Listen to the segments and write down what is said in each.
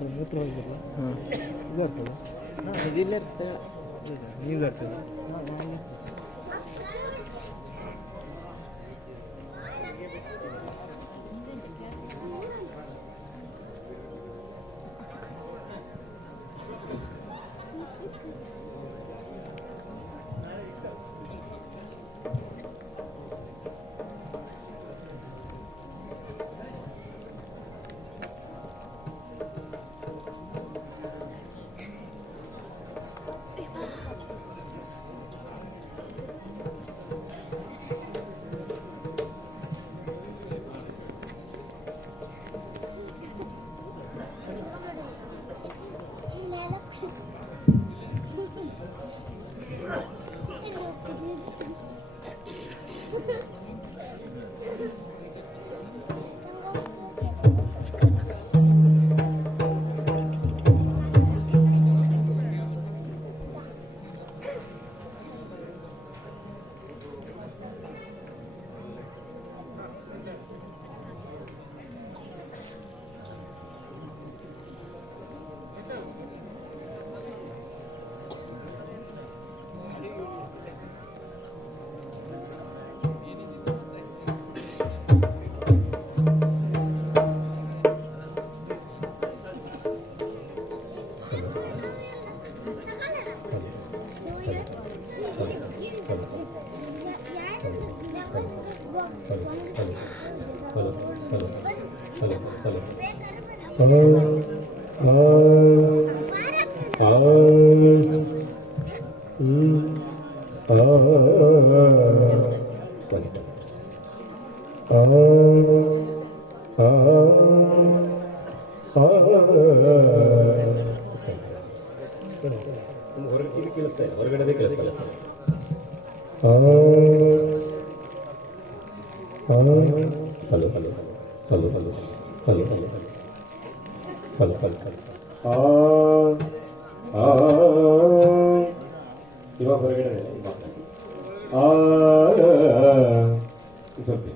ಮೂತ್ರ ಹೋಗಿಲ್ಲ ಹಾಂ ಇದು ಬರ್ತದೆ ಹಾಂ ಇದಿಲ್ಲೇ ಇರ್ತದೆ ನೀವು ಬರ್ತದೆ ಹಾಂ ನಾನು ಹೊರಗಡೆ ಕೇಳಿಸ್ತಾ ಇಲ್ಲ. Hello hello hello hello hello hello hello hello ಇವಾಗ ಹೊರಗಡೆ ಸ್ವಲ್ಪ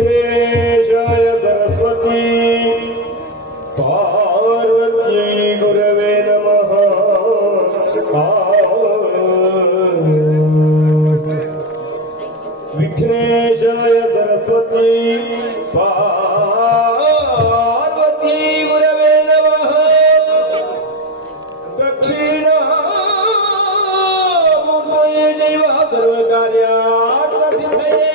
विघ्नेशाय सरस्वती पार्वती गुरवे नमः। विघ्नेशाय सरस्वती पार्वती गुरवे नमः। दक्षिणामूर्तये देवा सर्वकार्यार्थसिद्धये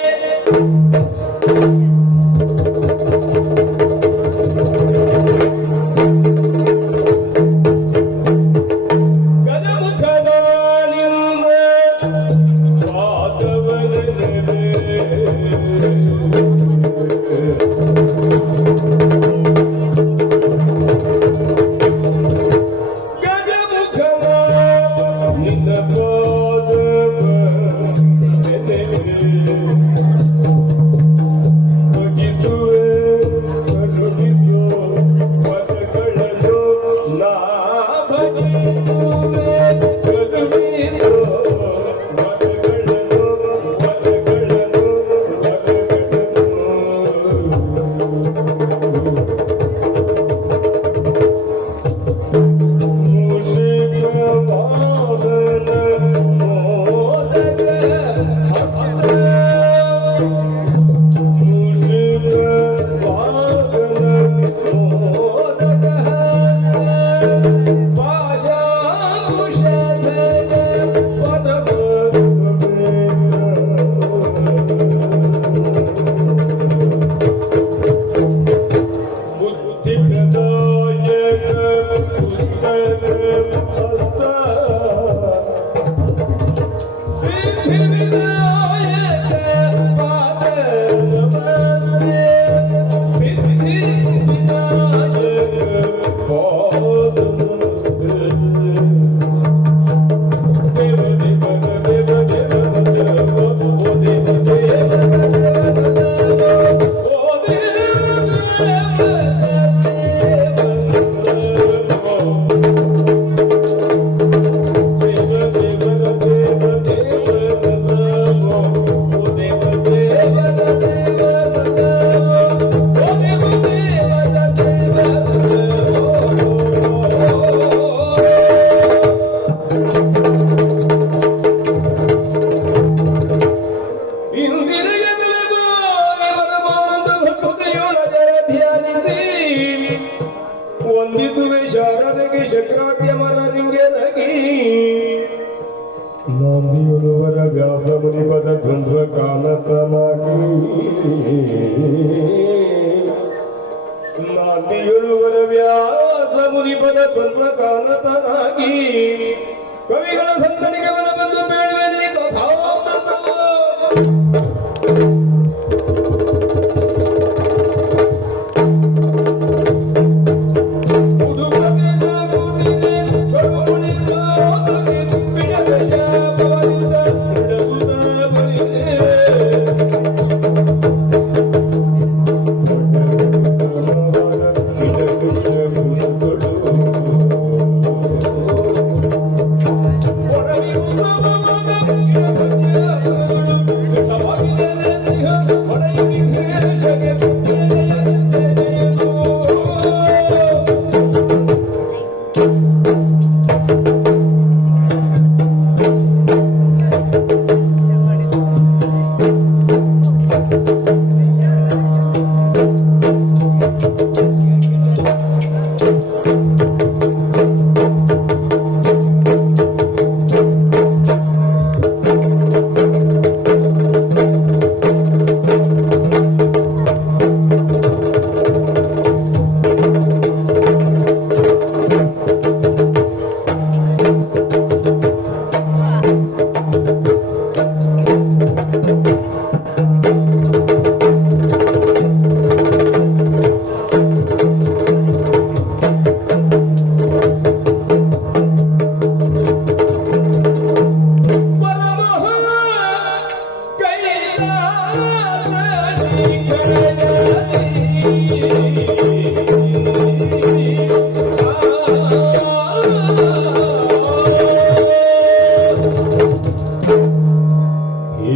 ವಂದಿಸುವೆ ಶಾರದೆಗೆ ಶಕ್ರಾದ್ಯ ಮರನಿಗೆ ನಗಿ ನಂದಿಯುಳುವರ ವ್ಯಾಸ ಮುನಿಪದ ದ್ವಂದ್ವ ಕಾಲತನಾಗಿ ನಂದಿಯುಳುವರ ವ್ಯಾಸ ಮುನಿಪದ ದ್ವಂದ್ವ ಕಾಲತನಾಗಿ ಕವಿಗಳ ಸಂತನಿಗೆ ಬರ ಬಂದು ಬೇಡುವೆ ನೀ ಕಥಾಮೃತವ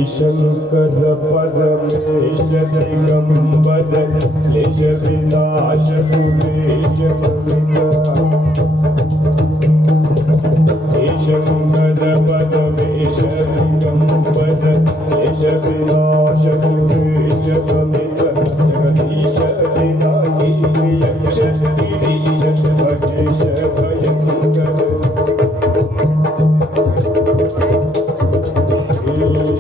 ಶಂಕರ ಪರಮೇಶ ದಿಗಂಬರ ಕ್ಲೇಶ ವಿನಾಶ ಸುರೇಶ ಶಂಕರ ಪರಮೇಶ ದಿಗಂಬರ ಕ್ಲೇಶ ವಿನಾಶ ಸುರೇಶ ಜಗದೀಶ ವಿನಾಗಿ ಯಕ್ಷ ಗಿರೀಶ ಮಹೇಶ ಭಯಂಕರ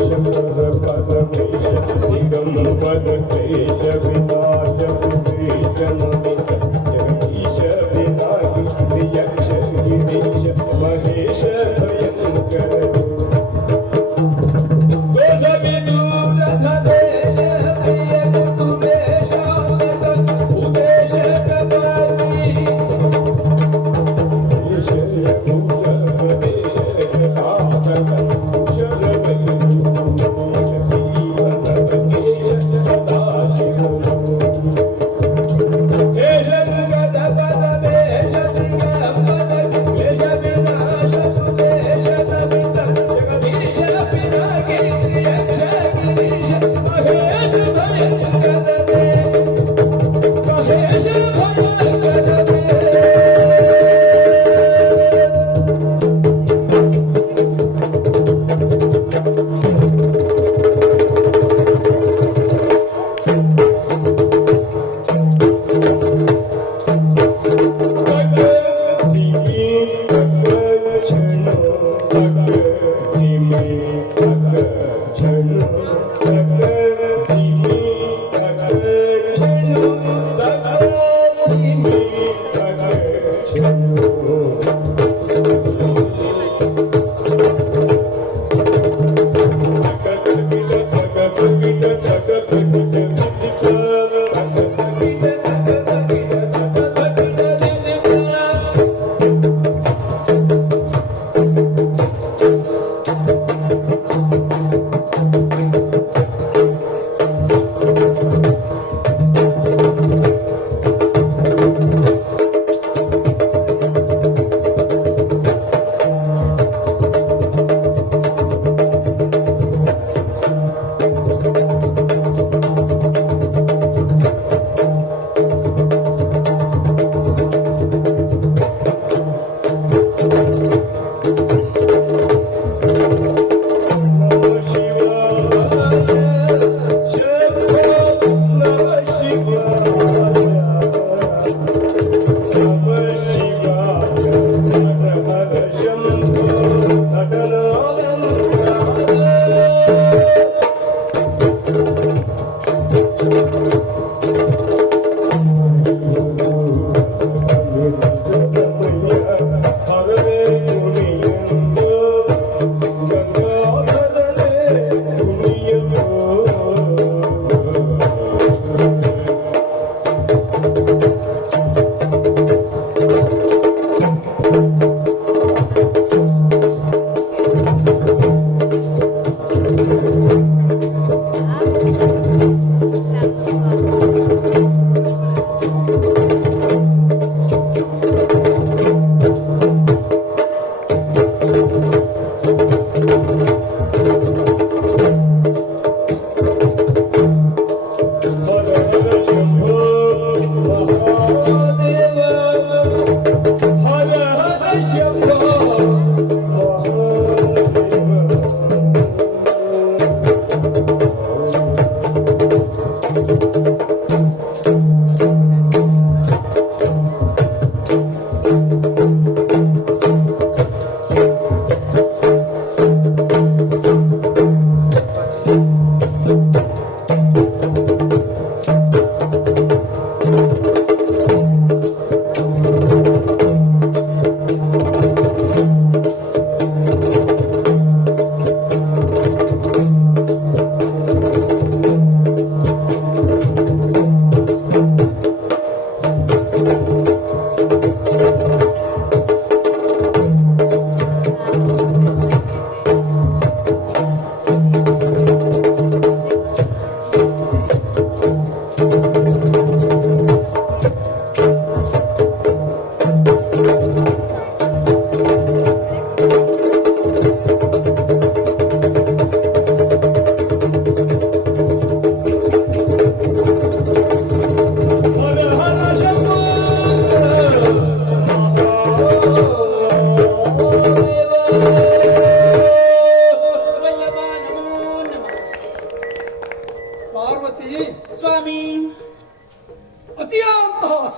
ಶಂಕರ ಪರಮೇಶ ದಿಗಂಬರ देश विनाश विदेश नमित जगदीश विनायक यक्ष गिरीश महेश भयंकर दोष विदूर धनेश प्रिय कुतुमेश उदेश कपाली देश प्रदेश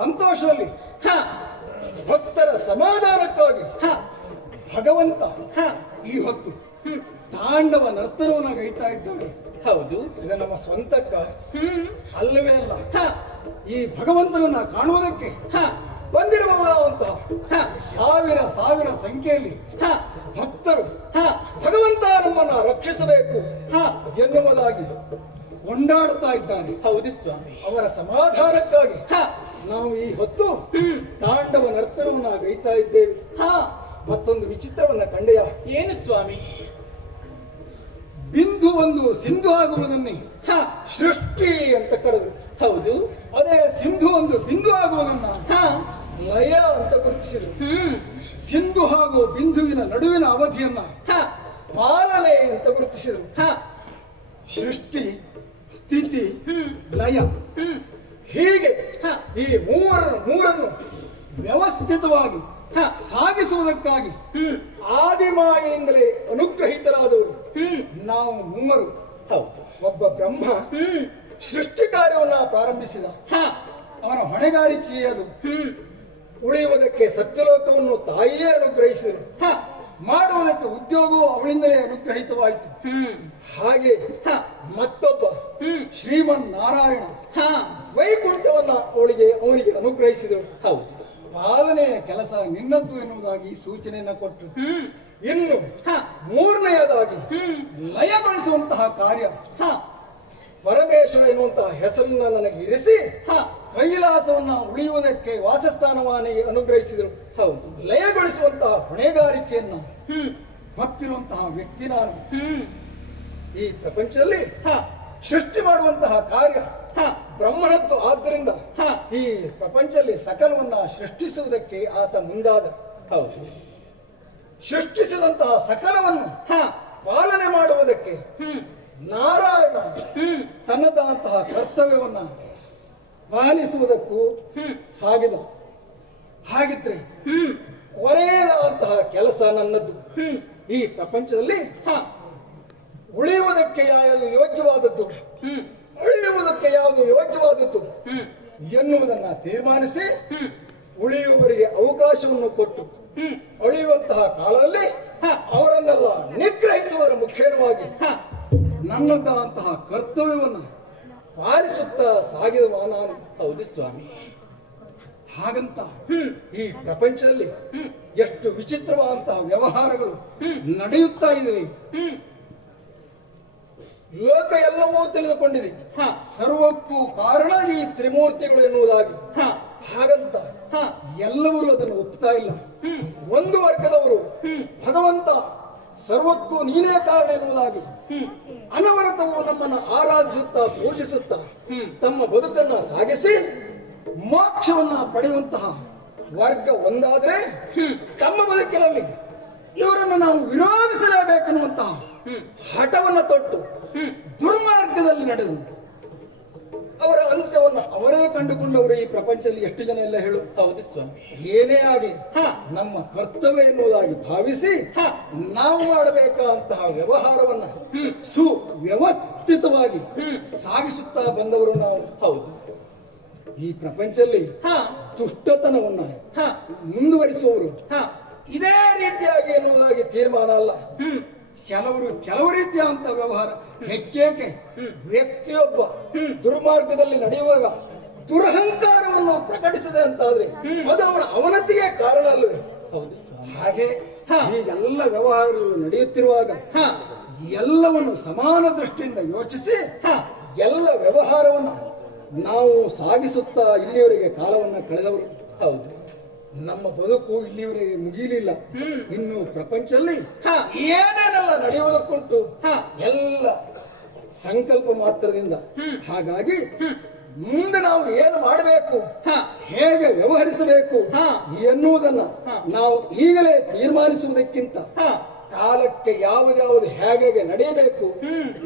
ಸಂತೋಷದಲ್ಲಿ ಭಕ್ತರ ಸಮಾಧಾನಕ್ಕಾಗಿ ಭಗವಂತ ಈ ಹೊತ್ತು ತಾಂಡವ ನರ್ತನವನ್ನು ಗೈತಾ ಇದ್ದಾನೆ. ಹೌದು. ಇದು ನಮ್ಮ ಸ್ವಂತಕ್ಕ ಹ್ಮ್. ಅಲ್ಲವೇ ಅಲ್ಲ. ಹ. ಈ ಭಗವಂತನನ್ನ ಕಾಣುವುದಕ್ಕೆ ಹ. ಬಂದಿರಬಹುದಾದಂತಹ ಹ. ಸಾವಿರ ಸಾವಿರ ಸಂಖ್ಯೆಯಲ್ಲಿ ಹ. ಭಕ್ತರು ಹ. ಭಗವಂತ ನಮ್ಮನ್ನ ರಕ್ಷಿಸಬೇಕು ಹ. ಎನ್ನುವುದಾಗಿ ಕೊಂಡಾಡುತ್ತಾ ಇದ್ದಾರೆ. ಹೌದು ಸ್ವಾಮಿ. ಅವರ ಸಮಾಧಾನಕ್ಕಾಗಿ ಹ. ನಾವು ಈ ಹೊತ್ತು ಹ್ಮ್. ತಾಂಡವ ನರ್ತನವನ್ನ ಗೈತಾ ಇದ್ದೇವೆ. ಹ. ಮತ್ತೊಂದು ವಿಚಿತ್ರವನ್ನ ಕಂಡೆಯ. ಏನು ಸ್ವಾಮಿ? ಬಿಂದು ಒಂದು ಸಿಂಧು ಆಗುವುದನ್ನೇ ಹ. ಸೃಷ್ಟಿ ಅಂತ ಕರೆದರು. ಹೌದು. ಅದೇ ಸಿಂಧು ಒಂದು ಬಿಂದು ಆಗುವುದನ್ನ ಹ. ಲಯ ಅಂತ ಗುರುತಿಸಿದರು. ಹ್ಮ್. ಸಿಂಧು ಹಾಗೂ ಬಿಂದುವಿನ ನಡುವಿನ ಅವಧಿಯನ್ನ ಹ. ಪಾಲನೆ ಅಂತ ಗುರುತಿಸಿದರು. ಹ. ಸೃಷ್ಟಿ, ಸ್ಥಿತಿ, ಹ್ಮ್. ಲಯ ಹ್ಮ್. ಹೀಗೆ ಹ. ಈ ಮೂರನ್ನು ವ್ಯವಸ್ಥಿತವಾಗಿ ಹ. ಸಾಗಿಸುವುದಕ್ಕಾಗಿ ಹ್ಮ್. ಆದಿಮಾಯೆಯಿಂದಲೇ ಅನುಗ್ರಹಿತರಾದವರು ಹ್ಮ್. ನಾವು ಮೂವರು. ಹೌದು. ಒಬ್ಬ ಬ್ರಹ್ಮ ಹ್ಮ್. ಸೃಷ್ಟಿ ಕಾರ್ಯವನ್ನ ಪ್ರಾರಂಭಿಸಿದ. ಹ. ಅವನ ಹೊಣೆಗಾರಿಕೆ ಅದು. ಹ್ಮ್. ಉಳಿಯುವುದಕ್ಕೆ ಸತ್ಯಲೋಕವನ್ನು ತಾಯಿಯೇ ಅನುಗ್ರಹಿಸಿದರು. ಹ. ಮಾಡುವುದಕ್ಕೆ ಉದ್ಯೋಗವು ಅವಳಿಂದಲೇ ಅನುಗ್ರಹಿತವಾಯಿತು. ಹ್ಮ್. ಹಾಗೆ ಹ. ಮತ್ತೊಬ್ಬ ಹ್ಮ್. ಶ್ರೀಮನ್ ನಾರಾಯಣ ಹ. ವೈಕುಂಠವನ್ನ ಅವನಿಗೆ ಅನುಗ್ರಹಿಸಿದರು. ಹೌದು. ಪಾಲನೆಯ ಕೆಲಸ ನಿನ್ನದ್ದು ಎನ್ನುವುದಾಗಿ ಸೂಚನೆಯನ್ನ ಕೊಟ್ಟರು. ಹ್ಮ್. ಇನ್ನು ಹ. ಮೂರನೆಯದಾಗಿ ಹ್ಮ್. ಲಯಗೊಳಿಸುವಂತಹ ಕಾರ್ಯ ಹ. ಪರಮೇಶ್ವರ ಎನ್ನುವಂತಹ ಹೆಸರನ್ನ ನನಗೆ ಇರಿಸಿ ಹ. ಕೈಲಾಸವನ್ನ ಉಳಿಯುವುದಕ್ಕೆ ವಾಸಸ್ಥಾನವಾನಿಗೆ ಅನುಗ್ರಹಿಸಿದರು. ಹೌದು. ಲಯಗೊಳಿಸುವಂತಹ ಹೊಣೆಗಾರಿಕೆಯನ್ನ ಹ್ಮ್. ಹೊತ್ತಿರುವಂತಹ ವ್ಯಕ್ತಿ ನಾನು. ಹ್ಮ್. ಈ ಪ್ರಪಂಚದಲ್ಲಿ ಹ. ಸೃಷ್ಟಿ ಮಾಡುವಂತಹ ಕಾರ್ಯ ಹ. ಬ್ರಹ್ಮನದ್ದು. ಆದ್ದರಿಂದ ಹ. ಈ ಪ್ರಪಂಚದಲ್ಲಿ ಸಕಲವನ್ನ ಸೃಷ್ಟಿಸುವುದಕ್ಕೆ ಆತ ಮುಂದಾದ. ಹೌದು. ಸೃಷ್ಟಿಸಿದಂತಹ ಸಕಲವನ್ನು ಹ. ಪಾಲನೆ ಮಾಡುವುದಕ್ಕೆ ಹ್ಮ್. ನಾರಾಯಣ ಹ್ಮ್. ತನ್ನದಾದಂತಹ ಕರ್ತವ್ಯವನ್ನ ಪಾಲಿಸುವುದಕ್ಕೂ ಸಾಗಿದ. ಹಾಗಿದ್ರೆ ಹ್ಮ್. ಕೊನೆಯದಾದಂತಹ ಕೆಲಸ ನನ್ನದು. ಹ್ಮ್. ಈ ಪ್ರಪಂಚದಲ್ಲಿ ಹ. ಉಳಿಯುವುದಕ್ಕೆ ಯಾವುದು ಯೋಗ್ಯವಾದದ್ದು, ಹ್ಮ್. ಉಳಿಯುವುದಕ್ಕೆ ಯಾವುದು ಯೋಗ್ಯವಾದದ್ದು ಹ್ಮ್. ಎನ್ನುವುದನ್ನ ತೀರ್ಮಾನಿಸಿ ಹ್ಮ್. ಉಳಿಯುವವರಿಗೆ ಅವಕಾಶವನ್ನು ಕೊಟ್ಟು ಹ್ಮ್. ಉಳಿಯುವಂತಹ ಕಾಲದಲ್ಲಿ ಅವರನ್ನೆಲ್ಲ ನಿಗ್ರಹಿಸುವುದರ ಮುಖೇನವಾಗಿ ಹ. ನನ್ನದಾದಂತಹ ಕರ್ತವ್ಯವನ್ನು ಪಾಲಿಸುತ್ತಾ ಸಾಗಿದವ ನಾನು. ಹೌದು ಸ್ವಾಮಿ. ಹಾಗಂತ ಹ್ಮ್. ಈ ಪ್ರಪಂಚದಲ್ಲಿ ಎಷ್ಟು ವಿಚಿತ್ರವಾದಂತಹ ವ್ಯವಹಾರಗಳು ನಡೆಯುತ್ತಾ ಇವೆ. ಹ್ಮ್. ಲೋಕ ಎಲ್ಲವೂ ತಿಳಿದುಕೊಂಡಿದೆ. ಹ. ಸರ್ವಕ್ಕೂ ಕಾರಣ ಈ ತ್ರಿಮೂರ್ತಿಗಳು ಎನ್ನುವುದಾಗಿ. ಹ. ಹಾಗಂತ ಹ. ಎಲ್ಲರೂ ಅದನ್ನು ಒಪ್ಪುತ್ತಾ ಇಲ್ಲ. ಹ್ಮ್. ಒಂದು ವರ್ಗದವರು ಹ್ಮ್. ಭಗವಂತ ಸರ್ವಕ್ಕೂ ನೀನೇ ಕಾರಣ ಎನ್ನುವುದಾಗಿ ಹ್ಮ್. ಅನವರತವು ನಮ್ಮನ್ನು ಆರಾಧಿಸುತ್ತಾ ಪೂಜಿಸುತ್ತಾ ಹ್ಮ್. ತಮ್ಮ ಬದುಕನ್ನ ಸಾಗಿಸಿ ಮೋಕ್ಷವನ್ನ ಪಡೆಯುವಂತಹ ವರ್ಗ ಒಂದಾದ್ರೆ ತಮ್ಮ ಬದುಕಿನಲ್ಲಿ ಇವರನ್ನು ನಾವು ವಿರೋಧಿಸಲೇಬೇಕೆನ್ನುವಂತಹ ಹಠವನ್ನ ತೊಟ್ಟು ದುರ್ಮಾರ್ಗದಲ್ಲಿ ನಡೆದು ಅವರ ಅಂತ್ಯವನ್ನು ಅವರೇ ಕಂಡುಕೊಂಡವರು ಈ ಪ್ರಪಂಚದಲ್ಲಿ ಎಷ್ಟು ಜನ ಎಲ್ಲ ಹೇಳು. ಹೌದು ಸ್ವಾಮಿ. ಏನೇ ಆಗಲಿ ನಮ್ಮ ಕರ್ತವ್ಯ ಎನ್ನುವುದಾಗಿ ಭಾವಿಸಿ ನಾವು ಮಾಡಬೇಕಾದಂತಹ ವ್ಯವಹಾರವನ್ನ ಸುವ್ಯವಸ್ಥಿತವಾಗಿ ಸಾಗಿಸುತ್ತಾ ಬಂದವರು ನಾವು. ಹೌದು. ಈ ಪ್ರಪಂಚದಲ್ಲಿ ದುಷ್ಟತನವನ್ನ ಮುಂದುವರಿಸುವವರು ಇದೇ ರೀತಿಯಾಗಿ ಎನ್ನುವುದಾಗಿ ತೀರ್ಮಾನ ಅಲ್ಲ. ಕೆಲವು ರೀತಿಯಾದಂತ ವ್ಯವಹಾರ ಹೆಚ್ಚೇಕೆ ವ್ಯಕ್ತಿಯೊಬ್ಬ ದುರ್ಮಾರ್ಗದಲ್ಲಿ ನಡೆಯುವಾಗ ದುರಹಂಕಾರವನ್ನು ಪ್ರಕಟಿಸಿದೆ ಅಂತಾದ್ರೆ ಅದು ಅವನ ಅವನತಿಗೆ ಕಾರಣ ಅಲ್ಲವೇ? ಹೌದು ಸ್ವಾಮಿ. ಹಾಗೆ ಈ ಎಲ್ಲ ವ್ಯವಹಾರಗಳು ನಡೆಯುತ್ತಿರುವಾಗ ಎಲ್ಲವನ್ನು ಸಮಾನ ದೃಷ್ಟಿಯಿಂದ ಯೋಚಿಸಿ ಎಲ್ಲ ವ್ಯವಹಾರವನ್ನು ನಾವು ಸಾಗಿಸುತ್ತಾ ಇಲ್ಲಿಯವರೆಗೆ ಕಾಲವನ್ನ ಕಳೆದವರು. ಹೌದು. ನಮ್ಮ ಬದುಕು ಇಲ್ಲಿಯವರೆಗೆ ಮುಗಿಯಲಿಲ್ಲ. ಇನ್ನು ಪ್ರಪಂಚದಲ್ಲಿ ಏನೇನೆಲ್ಲ ನಡೆಯುವುದಕ್ಕುಂಟು ಎಲ್ಲ ಸಂಕಲ್ಪ ಮಾತ್ರದಿಂದ. ಹಾಗಾಗಿ ಮುಂದೆ ನಾವು ಏನು ಮಾಡಬೇಕು, ಹೇಗೆ ವ್ಯವಹರಿಸಬೇಕು ಎನ್ನುವುದನ್ನ ನಾವು ಈಗಲೇ ತೀರ್ಮಾನಿಸುವುದಕ್ಕಿಂತ ಕಾಲಕ್ಕೆ ಯಾವುದ್ಯಾವುದು ಹೇಗೆ ನಡೆಯಬೇಕು,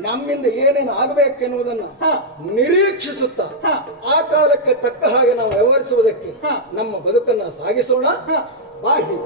ನಮ್ಮಿಂದ ಏನೇನು ಆಗಬೇಕೆನ್ನುವುದನ್ನ ನಿರೀಕ್ಷಿಸುತ್ತಾ ಆ ಕಾಲಕ್ಕೆ ತಕ್ಕ ಹಾಗೆ ನಾವು ವ್ಯವಹರಿಸುವುದಕ್ಕೆ ನಮ್ಮ ಬದುಕನ್ನ ಸಾಗಿಸೋಣ. ಬಾಹಿ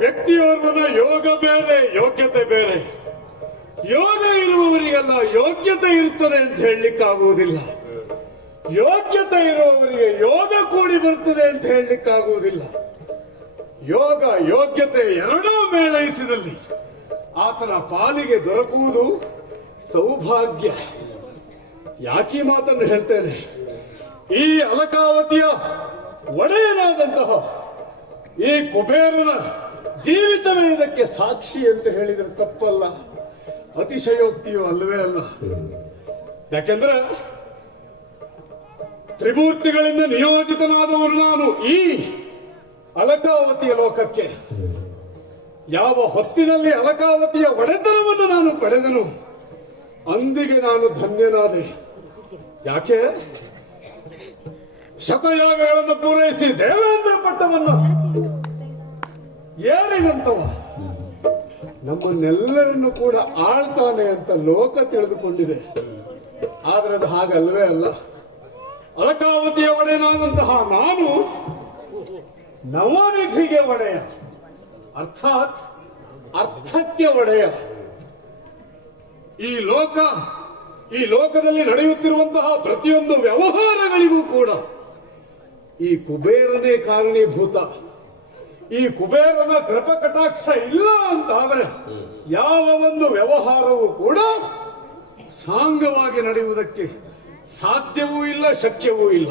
ವ್ಯಕ್ತಿಯೋರ್ವನ ಯೋಗ ಬೇರೆ, ಯೋಗ್ಯತೆ ಬೇರೆ. ಯೋಗ ಇರುವವರಿಗೆಲ್ಲ ಯೋಗ್ಯತೆ ಇರುತ್ತದೆ ಅಂತ ಹೇಳಲಿಕ್ಕಾಗುವುದಿಲ್ಲ. ಯೋಗ್ಯತೆ ಇರುವವರಿಗೆ ಯೋಗ ಕೂಡಿ ಬರ್ತದೆ ಅಂತ ಹೇಳಲಿಕ್ಕಾಗುವುದಿಲ್ಲ. ಯೋಗ ಯೋಗ್ಯತೆ ಎರಡೂ ಮೇಳೈಸಿದಲ್ಲಿ ಆತನ ಪಾಲಿಗೆ ದೊರಕುವುದು ಸೌಭಾಗ್ಯ. ಯಾಕೆ ಮಾತನ್ನು ಹೇಳ್ತೇನೆ? ಈ ಅಲಕಾವತಿಯ ಒಡೆಯನಾದಂತಹ ಈ ಕುಬೇರನ ಜೀವಿತವೇ ಇದಕ್ಕೆ ಸಾಕ್ಷಿ ಅಂತ ಹೇಳಿದ್ರೆ ತಪ್ಪಲ್ಲ, ಅತಿಶಯೋಕ್ತಿಯೂ ಅಲ್ಲವೇ ಅಲ್ಲ. ಯಾಕೆಂದ್ರೆ ತ್ರಿಮೂರ್ತಿಗಳಿಂದ ನಿಯೋಜಿತನಾದವನು ನಾನು ಈ ಅಲಕಾವತಿಯ ಲೋಕಕ್ಕೆ. ಯಾವ ಹೊತ್ತಿನಲ್ಲಿ ಅಲಕಾವತಿಯ ಒಡೆತನವನ್ನು ನಾನು ಪಡೆದನು ಅಂದಿಗೆ ನಾನು ಧನ್ಯನಾದೆ. ಯಾಕೆ? ಶತಯಾಗಗಳನ್ನು ಪೂರೈಸಿ ದೇವೇಂದ್ರ ಪಟ್ಟವನ್ನು ಏರಿದಂತವ ನಮ್ಮನ್ನೆಲ್ಲರನ್ನು ಕೂಡ ಆಳ್ತಾನೆ ಅಂತ ಲೋಕ ತಿಳಿದುಕೊಂಡಿದೆ. ಆದ್ರೆ ಅದು ಹಾಗಲ್ವೇ ಅಲ್ಲ. ಅಲಕಾವತಿಯ ಒಡೆಯನಾದಂತಹ ನಾನು ನವನಿಧಿಗೆ ಒಡೆಯ, ಅರ್ಥಾತ್ ಅರ್ಥಕ್ಕೆ ಒಡೆಯ. ಈ ಲೋಕದಲ್ಲಿ ನಡೆಯುತ್ತಿರುವಂತಹ ಪ್ರತಿಯೊಂದು ವ್ಯವಹಾರಗಳಿಗೂ ಕೂಡ ಈ ಕುಬೇರನೇ ಕಾರಣೀಭೂತ. ಈ ಕುಬೇರನ ಕೃಪಕಟಾಕ್ಷ ಇಲ್ಲ ಅಂತಾದರೆ ಯಾವ ಒಂದು ವ್ಯವಹಾರವೂ ಕೂಡ ಸಾಂಗವಾಗಿ ನಡೆಯುವುದಕ್ಕೆ ಸಾಧ್ಯವೂ ಇಲ್ಲ, ಶಕ್ಯವೂ ಇಲ್ಲ.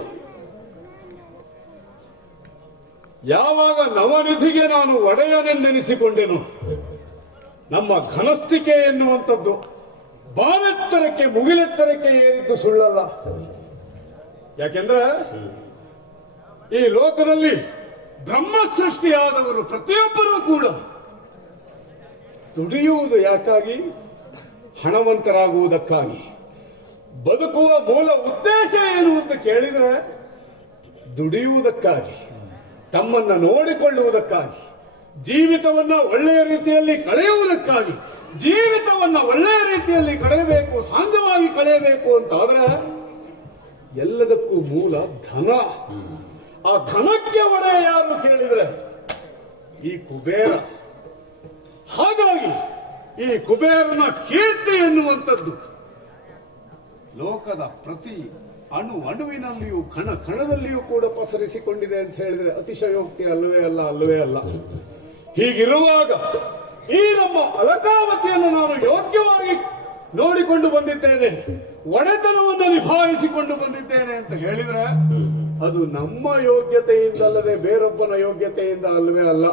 ಯಾವಾಗ ನವನಿಧಿಗೆ ನಾನು ಒಡೆಯನೆಂದೆನಿಸಿಕೊಂಡೆನು, ನಮ್ಮ ಘನಸ್ಥಿಕೆ ಎನ್ನುವಂಥದ್ದು ಬಾನೆತ್ತರಕ್ಕೆ ಮುಗಿಲೆತ್ತರಕ್ಕೆ ಏರಿದ್ದು ಸುಳ್ಳಲ್ಲ. ಯಾಕೆಂದ್ರೆ ಈ ಲೋಕದಲ್ಲಿ ಬ್ರಹ್ಮ ಸೃಷ್ಟಿಯಾದವರು ಪ್ರತಿಯೊಬ್ಬರೂ ಕೂಡ ದುಡಿಯುವುದು ಯಾಕಾಗಿ? ಹಣವಂತರಾಗುವುದಕ್ಕಾಗಿ. ಬದುಕುವ ಮೂಲ ಉದ್ದೇಶ ಏನು ಅಂತ ಕೇಳಿದ್ರೆ ದುಡಿಯುವುದಕ್ಕಾಗಿ, ತಮ್ಮನ್ನ ನೋಡಿಕೊಳ್ಳುವುದಕ್ಕಾಗಿ, ಜೀವಿತವನ್ನ ಒಳ್ಳೆಯ ರೀತಿಯಲ್ಲಿ ಕಳೆಯುವುದಕ್ಕಾಗಿ. ಜೀವಿತವನ್ನ ಒಳ್ಳೆಯ ರೀತಿಯಲ್ಲಿ ಕಳೆಯಬೇಕು, ಸಾಂಗವಾಗಿ ಕಳೆಯಬೇಕು ಅಂತಾದ್ರೆ ಎಲ್ಲದಕ್ಕೂ ಮೂಲ ಧನ. ಆ ಧನಕ್ಕೆ ಒಡೆಯ ಯಾರು ಕೇಳಿದ್ರೆ ಈ ಕುಬೇರ. ಹಾಗಾಗಿ ಈ ಕುಬೇರನ ಕೀರ್ತಿ ಎನ್ನುವಂಥದ್ದು ಲೋಕದ ಪ್ರತಿ ಅಣುವಿನಲ್ಲಿಯೂ ಕಣದಲ್ಲಿಯೂ ಕೂಡ ಪಸರಿಸಿಕೊಂಡಿದೆ ಅಂತ ಹೇಳಿದ್ರೆ ಅತಿಶಯೋಕ್ತಿ ಅಲ್ಲವೇ ಅಲ್ಲ, ಅಲ್ಲವೇ ಅಲ್ಲ. ಹೀಗಿರುವಾಗ ಈ ನಮ್ಮ ಅಲಕಾವತಿಯನ್ನು ನಾನು ಯೋಗ್ಯವಾಗಿ ನೋಡಿಕೊಂಡು ಬಂದಿದ್ದೇನೆ. ಒಡೆತನವನ್ನು ನಿಭಾಯಿಸಿಕೊಂಡು ಬಂದಿದ್ದೇನೆ ಅಂತ ಹೇಳಿದ್ರೆ ಅದು ನಮ್ಮ ಯೋಗ್ಯತೆಯಿಂದಲ್ಲದೆ ಬೇರೊಬ್ಬನ ಯೋಗ್ಯತೆಯಿಂದ ಅಲ್ಲವೇ ಅಲ್ಲ.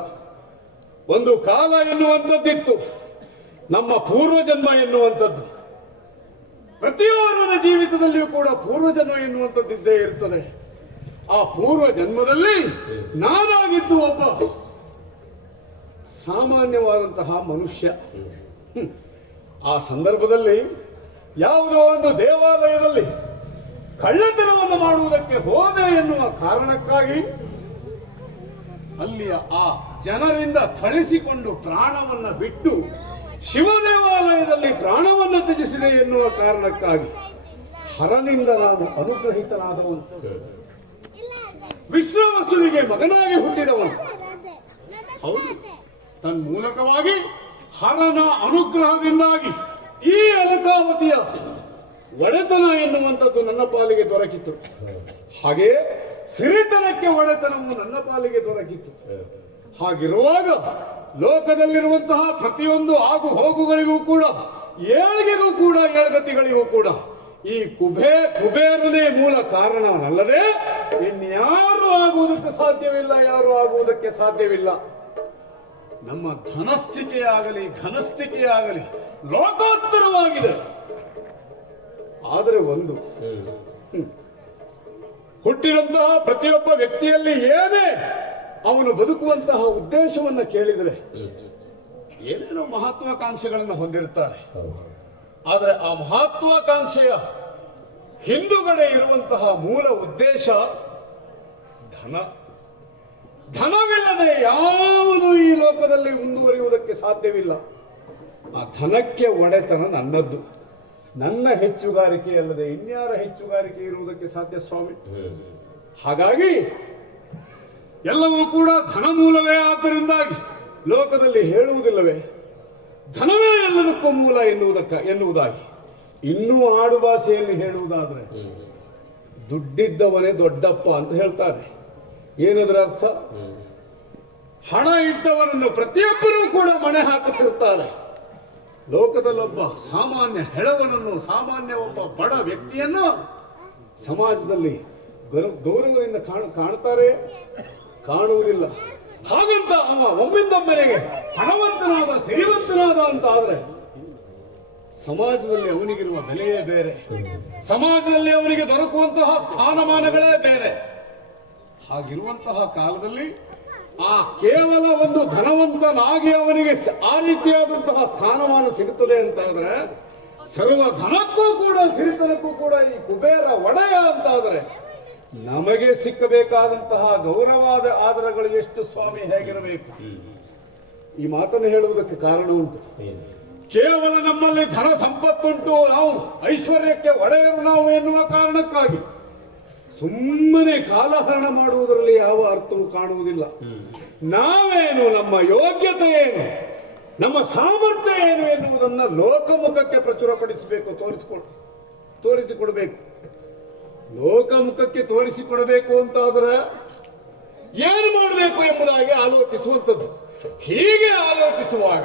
ಒಂದು ಕಾಲ ಎನ್ನುವಂಥದ್ದಿತ್ತು, ನಮ್ಮ ಪೂರ್ವಜನ್ಮ ಎನ್ನುವಂಥದ್ದು. ಪ್ರತಿಯೊಬ್ಬರ ಜೀವಿತದಲ್ಲಿಯೂ ಕೂಡ ಪೂರ್ವಜನ್ಮ ಎನ್ನುವಂಥದ್ದಿದ್ದೇ ಇರ್ತದೆ. ಆ ಪೂರ್ವ ಜನ್ಮದಲ್ಲಿ ನಾನಾಗಿದ್ದು ಒಬ್ಬ ಸಾಮಾನ್ಯವಾದಂತಹ ಮನುಷ್ಯ. ಆ ಸಂದರ್ಭದಲ್ಲಿ ಯಾವುದೋ ಒಂದು ದೇವಾಲಯದಲ್ಲಿ ಕಳ್ಳತನವನ್ನು ಮಾಡುವುದಕ್ಕೆ ಹೋದೆ ಎನ್ನುವ ಕಾರಣಕ್ಕಾಗಿ ಅಲ್ಲಿಯ ಆ ಜನರಿಂದ ಥಳಿಸಿಕೊಂಡು ಪ್ರಾಣವನ್ನ ಬಿಟ್ಟು ಶಿವ ದೇವಾಲಯದಲ್ಲಿ ಪ್ರಾಣವನ್ನು ತ್ಯಜಿಸಿದೆ ಎನ್ನುವ ಕಾರಣಕ್ಕಾಗಿ ಹರನಿಂದ ನಾನು ಅನುಗ್ರಹಿತನಾದವನು, ವಿಶ್ವವಸುವಿಗೆ ಮಗನಾಗಿ ಹುಟ್ಟಿದವನು. ಹೌದು, ತನ್ಮೂಲಕವಾಗಿ ಹರನ ಅನುಗ್ರಹದಿಂದಾಗಿ ಈ ಅಲಕಾವತಿಯ ಒಡೆತನ ಎನ್ನುವಂಥದ್ದು ನನ್ನ ಪಾಲಿಗೆ ದೊರಕಿತು. ಹಾಗೆಯೇ ಸಿರಿತನಕ್ಕೆ ಒಡೆತನವು ನನ್ನ ಪಾಲಿಗೆ ದೊರಕಿತು. ಹಾಗಿರುವಾಗ ಲೋಕದಲ್ಲಿರುವಂತಹ ಪ್ರತಿಯೊಂದು ಆಗು ಹೋಗುಗಳಿಗೂ ಕೂಡ, ಏಳಿಗೆಗೂ ಕೂಡ, ಏಳ್ಗತಿಗಳಿಗೂ ಕೂಡ ಈ ಕುಬೇರನೇ ಮೂಲ ಕಾರಣವನ್ನಲ್ಲದೆ ಇನ್ಯಾರು ಆಗುವುದಕ್ಕೆ ಸಾಧ್ಯವಿಲ್ಲ, ಯಾರು ಆಗುವುದಕ್ಕೆ ಸಾಧ್ಯವಿಲ್ಲ. ನಮ್ಮ ಧನಸ್ಥಿತಿಯಾಗಲಿ ಘನಸ್ಥಿತಿಯಾಗಲಿ ಲೋಕೋತ್ತರವಾಗಿದೆ. ಆದರೆ ಒಂದು ಹುಟ್ಟಿದಂತಹ ಪ್ರತಿಯೊಬ್ಬ ವ್ಯಕ್ತಿಯಲ್ಲಿ ಏನೇ ಅವನು ಬದುಕುವಂತಹ ಉದ್ದೇಶವನ್ನು ಕೇಳಿದರೆ ಏನೇನೋ ಮಹತ್ವಾಕಾಂಕ್ಷೆಗಳನ್ನು ಹೊಂದಿರ್ತಾರೆ. ಆದರೆ ಆ ಮಹತ್ವಾಕಾಂಕ್ಷೆಯ ಹಿಂದುಗಡೆ ಇರುವಂತಹ ಮೂಲ ಉದ್ದೇಶ ಧನ. ಧನವಿಲ್ಲದೆ ಯಾವುದು ಈ ಲೋಕದಲ್ಲಿ ಮುಂದುವರಿಯುವುದಕ್ಕೆ ಸಾಧ್ಯವಿಲ್ಲ. ಆ ಧನಕ್ಕೆ ಒಡೆತನ ನನ್ನದ್ದು. ನನ್ನ ಹೆಚ್ಚುಗಾರಿಕೆ ಅಲ್ಲದೆ ಇನ್ಯಾರ ಹೆಚ್ಚುಗಾರಿಕೆ ಇರುವುದಕ್ಕೆ ಸಾಧ್ಯ ಸ್ವಾಮಿ? ಹಾಗಾಗಿ ಎಲ್ಲವೂ ಕೂಡ ಧನ ಮೂಲವೇ. ಆದ್ದರಿಂದಾಗಿ ಲೋಕದಲ್ಲಿ ಹೇಳುವುದಿಲ್ಲವೇ ಧನವೇ ಎಲ್ಲದಕ್ಕೂ ಮೂಲ ಎನ್ನುವುದಾಗಿ. ಇನ್ನೂ ಆಡು ಭಾಷೆಯಲ್ಲಿ ಹೇಳುವುದಾದ್ರೆ ದುಡ್ಡಿದ್ದವನೇ ದೊಡ್ಡಪ್ಪ ಅಂತ ಹೇಳ್ತಾರೆ. ಏನದರ ಅರ್ಥ? ಹಣ ಇದ್ದವನನ್ನು ಪ್ರತಿಯೊಬ್ಬರೂ ಕೂಡ ಮಣೆ ಹಾಕುತ್ತಿರ್ತಾರೆ. ಲೋಕದಲ್ಲೊಬ್ಬ ಸಾಮಾನ್ಯ ಹೆಳವನನ್ನು, ಸಾಮಾನ್ಯ ಒಬ್ಬ ಬಡ ವ್ಯಕ್ತಿಯನ್ನು ಸಮಾಜದಲ್ಲಿ ಗೌರವದಿಂದ ಕಾಣ್ತಾರೆ, ಕಾಣುವುದಿಲ್ಲ. ಹಾಗಂತ ಅವ ಒಮ್ಮಿಂದೊಮ್ಮೆನೆಗೆ ಹಣವಂತನಾದ, ಸಿರಿವಂತನಾದ ಅಂತ ಆದ್ರೆ ಸಮಾಜದಲ್ಲಿ ಅವನಿಗಿರುವ ಬೆಲೆಯೇ ಬೇರೆ, ಸಮಾಜದಲ್ಲಿ ಅವನಿಗೆ ದೊರಕುವಂತಹ ಸ್ಥಾನಮಾನಗಳೇ ಬೇರೆ. ಹಾಗಿರುವಂತಹ ಕಾಲದಲ್ಲಿ ಆ ಕೇವಲ ಒಂದು ಧನವಂತನಾಗಿ ಅವನಿಗೆ ಆ ರೀತಿಯಾದಂತಹ ಸ್ಥಾನಮಾನ ಸಿಗುತ್ತದೆ ಅಂತಾದ್ರೆ, ಸರ್ವ ಧನಕ್ಕೂ ಕೂಡ ಸಿರಿತನಕ್ಕೂ ಕೂಡ ಈ ಕುಬೇರ ಒಡೆಯ ಅಂತಾದ್ರೆ ನಮಗೆ ಸಿಕ್ಕಬೇಕಾದಂತಹ ಗೌರವಾದ ಆದರಗಳು ಎಷ್ಟು ಸ್ವಾಮಿ, ಹೇಗಿರಬೇಕು? ಈ ಮಾತನ್ನು ಹೇಳುವುದಕ್ಕೆ ಕಾರಣ ಉಂಟು. ಕೇವಲ ನಮ್ಮಲ್ಲಿ ಧನ ಸಂಪತ್ತುಂಟು, ನಾವು ಐಶ್ವರ್ಯಕ್ಕೆ ಒಡೆಯರು ನಾವು ಎನ್ನುವ ಕಾರಣಕ್ಕಾಗಿ ಸುಮ್ಮನೆ ಕಾಲಹರಣ ಮಾಡುವುದರಲ್ಲಿ ಯಾವ ಅರ್ಥವೂ ಕಾಣುವುದಿಲ್ಲ. ನಾವೇನು, ನಮ್ಮ ಯೋಗ್ಯತೆ ಏನು, ನಮ್ಮ ಸಾಮರ್ಥ್ಯ ಏನು ಎನ್ನುವುದನ್ನು ಲೋಕಮುಖಕ್ಕೆ ಪ್ರಚುರಪಡಿಸಬೇಕು, ತೋರಿಸಿಕೊಡಬೇಕು. ಲೋಕಮುಖಕ್ಕೆ ತೋರಿಸಿಕೊಡಬೇಕು ಅಂತಾದ್ರೆ ಏನು ಮಾಡಬೇಕು ಎಂಬುದಾಗಿ ಆಲೋಚಿಸುವಂಥದ್ದು. ಹೀಗೆ ಆಲೋಚಿಸುವಾಗ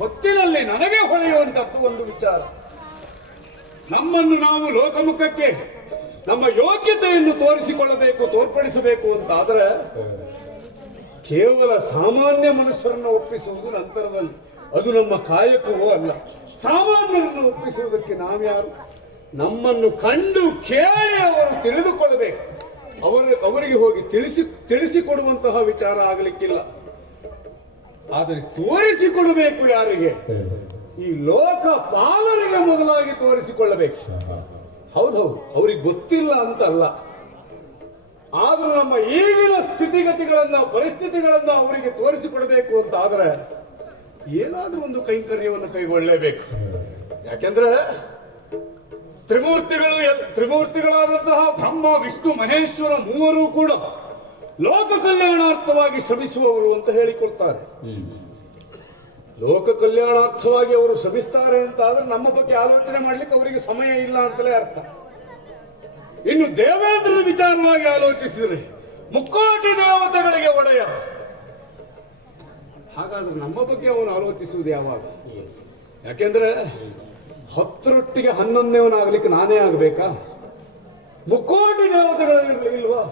ಹೊತ್ತಿನಲ್ಲಿ ನನಗೆ ಹೊಳೆಯುವಂತದ್ದು ಒಂದು ವಿಚಾರ. ನಮ್ಮನ್ನು ನಾವು ಲೋಕಮುಖಕ್ಕೆ ನಮ್ಮ ಯೋಗ್ಯತೆಯನ್ನು ತೋರಿಸಿಕೊಳ್ಳಬೇಕು, ತೋರ್ಪಡಿಸಬೇಕು ಅಂತಾದ್ರೆ ಕೇವಲ ಸಾಮಾನ್ಯ ಮನುಷ್ಯರನ್ನು ಒಪ್ಪಿಸುವುದು ನಂತರದಲ್ಲಿ, ಅದು ನಮ್ಮ ಕಾಯಕವೂ ಅಲ್ಲ. ಸಾಮಾನ್ಯರನ್ನು ಒಪ್ಪಿಸುವುದಕ್ಕೆ ನಾವ್ಯಾರು? ನಮ್ಮನ್ನು ಕಂಡು ಕೇಳಿ ಅವರು ತಿಳಿದುಕೊಳ್ಳಬೇಕು. ಅವರಿಗೆ ಹೋಗಿ ತಿಳಿಸಿಕೊಡುವಂತಹ ವಿಚಾರ ಆಗಲಿಕ್ಕಿಲ್ಲ. ಆದರೆ ತೋರಿಸಿಕೊಡಬೇಕು ಯಾರಿಗೆ? ಈ ಲೋಕ ಪಾಲರಿಗೆ ಮೊದಲಾಗಿ ತೋರಿಸಿಕೊಳ್ಳಬೇಕು. ಹೌದೌದು, ಅವ್ರಿಗೆ ಗೊತ್ತಿಲ್ಲ ಅಂತಲ್ಲ, ಆದ್ರೂ ನಮ್ಮ ಈಗಿನ ಸ್ಥಿತಿಗತಿಗಳನ್ನ ಪರಿಸ್ಥಿತಿಗಳನ್ನ ಅವರಿಗೆ ತೋರಿಸಿಕೊಡಬೇಕು ಅಂತ ಆದ್ರೆ ಏನಾದ್ರೂ ಒಂದು ಕೈಂಕರ್ಯವನ್ನು ಕೈಗೊಳ್ಳಲೇಬೇಕು. ಯಾಕೆಂದ್ರೆ ತ್ರಿಮೂರ್ತಿಗಳಾದಂತಹ ಬ್ರಹ್ಮ ವಿಷ್ಣು ಮಹೇಶ್ವರ ಮೂವರು ಕೂಡ ಲೋಕ ಕಲ್ಯಾಣಾರ್ಥವಾಗಿ ಶ್ರಮಿಸುವವರು ಅಂತ ಹೇಳಿಕೊಳ್ತಾರೆ. ಲೋಕ ಕಲ್ಯಾಣಾರ್ಥವಾಗಿ ಅವರು ಶ್ರಮಿಸ್ತಾರೆ ಅಂತ ಆದ್ರೆ ನಮ್ಮ ಬಗ್ಗೆ ಆಲೋಚನೆ ಮಾಡ್ಲಿಕ್ಕೆ ಅವರಿಗೆ ಸಮಯ ಇಲ್ಲ ಅಂತಲೇ ಅರ್ಥ. ಇನ್ನು ದೇವೇಂದ್ರನ ವಿಚಾರವಾಗಿ ಆಲೋಚಿಸಿದರೆ ಮುಕ್ಕೋಟಿ ದೇವತೆಗಳಿಗೆ ಒಡೆಯ. ಹಾಗಾದ್ರೆ ನಮ್ಮ ಬಗ್ಗೆ ಅವನು ಆಲೋಚಿಸುವುದು ಯಾವಾಗ? ಯಾಕೆಂದ್ರೆ 10ರೊಟ್ಟಿಗೆ 11ನೇವನಾಗ್ಲಿಕ್ಕೆ ನಾನೇ ಆಗ್ಬೇಕಾ? ಮುಕ್ಕೋಟಿ ದೇವತೆಗಳಿಲ್ವಾ?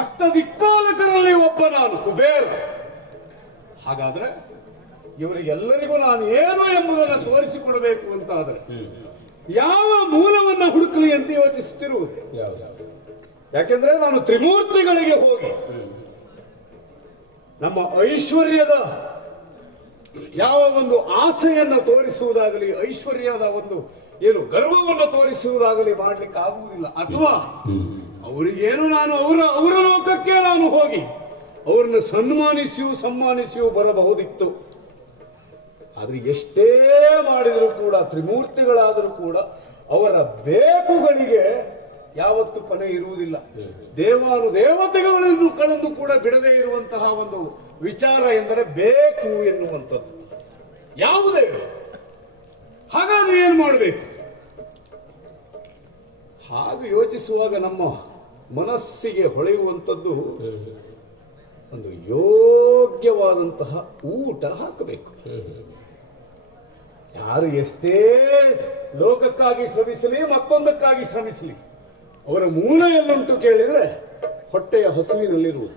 ಅಷ್ಟದಿಕ್ಪಾಲಕರಲ್ಲಿ ಒಬ್ಬ ನಾನು ಕುಬೇರ. ಹಾಗಾದ್ರೆ ಇವರಿಗೆಲ್ಲರಿಗೂ ನಾನು ಏನು ಎಂಬುದನ್ನು ತೋರಿಸಿಕೊಡಬೇಕು ಅಂತಾದ್ರೆ ಯಾವ ಮೂಲವನ್ನ ಹುಡುಕಲಿ ಅಂತ ಯೋಚಿಸುತ್ತಿರುವುದು. ಯಾಕೆಂದ್ರೆ ನಾನು ತ್ರಿಮೂರ್ತಿಗಳಿಗೆ ಹೋಗಿ ನಮ್ಮ ಐಶ್ವರ್ಯದ ಯಾವ ಒಂದು ಆಸೆಯನ್ನು ತೋರಿಸುವುದಾಗಲಿ, ಐಶ್ವರ್ಯದ ಒಂದು ಏನು ಗರ್ವವನ್ನು ತೋರಿಸುವುದಾಗಲಿ ಮಾಡ್ಲಿಕ್ಕೆ ಆಗುವುದಿಲ್ಲ. ಅಥವಾ ಅವರಿಗೇನು ನಾನು ಅವರ ಲೋಕಕ್ಕೆ ನಾನು ಹೋಗಿ ಅವರನ್ನು ಸನ್ಮಾನಿಸಿಯೂ ಬರಬಹುದಿತ್ತು. ಆದ್ರೆ ಎಷ್ಟೇ ಮಾಡಿದರೂ ಕೂಡ ತ್ರಿಮೂರ್ತಿಗಳಾದರೂ ಕೂಡ ಅವರ ಬೇಕುಗಳಿಗೆ ಯಾವತ್ತು ಕೊನೆ ಇರುವುದಿಲ್ಲ. ದೇವತೆಗಳನ್ನು ಕೂಡ ಬಿಡದೇ ಇರುವಂತಹ ಒಂದು ವಿಚಾರ ಎಂದರೆ ಬೇಕು ಎನ್ನುವಂಥದ್ದು. ಯಾವುದೇ ಹಾಗಾದ್ರೆ ಏನ್ ಮಾಡಬೇಕು? ಹಾಗೆ ಯೋಚಿಸುವಾಗ ನಮ್ಮ ಮನಸ್ಸಿಗೆ ಹೊಳೆಯುವಂಥದ್ದು ಒಂದು ಯೋಗ್ಯವಾದಂತಹ ಊಟ ಹಾಕಬೇಕು. ಯಾರು ಎಷ್ಟೇ ಲೋಕಕ್ಕಾಗಿ ಶ್ರಮಿಸಲಿ ಮತ್ತೊಂದಕ್ಕಾಗಿ ಶ್ರಮಿಸಲಿ ಅವರ ಮೂಲ ಎಲ್ಲುಂಟು ಕೇಳಿದ್ರೆ ಹೊಟ್ಟೆಯ ಹಸಿವಿನಲ್ಲಿರುವುದು.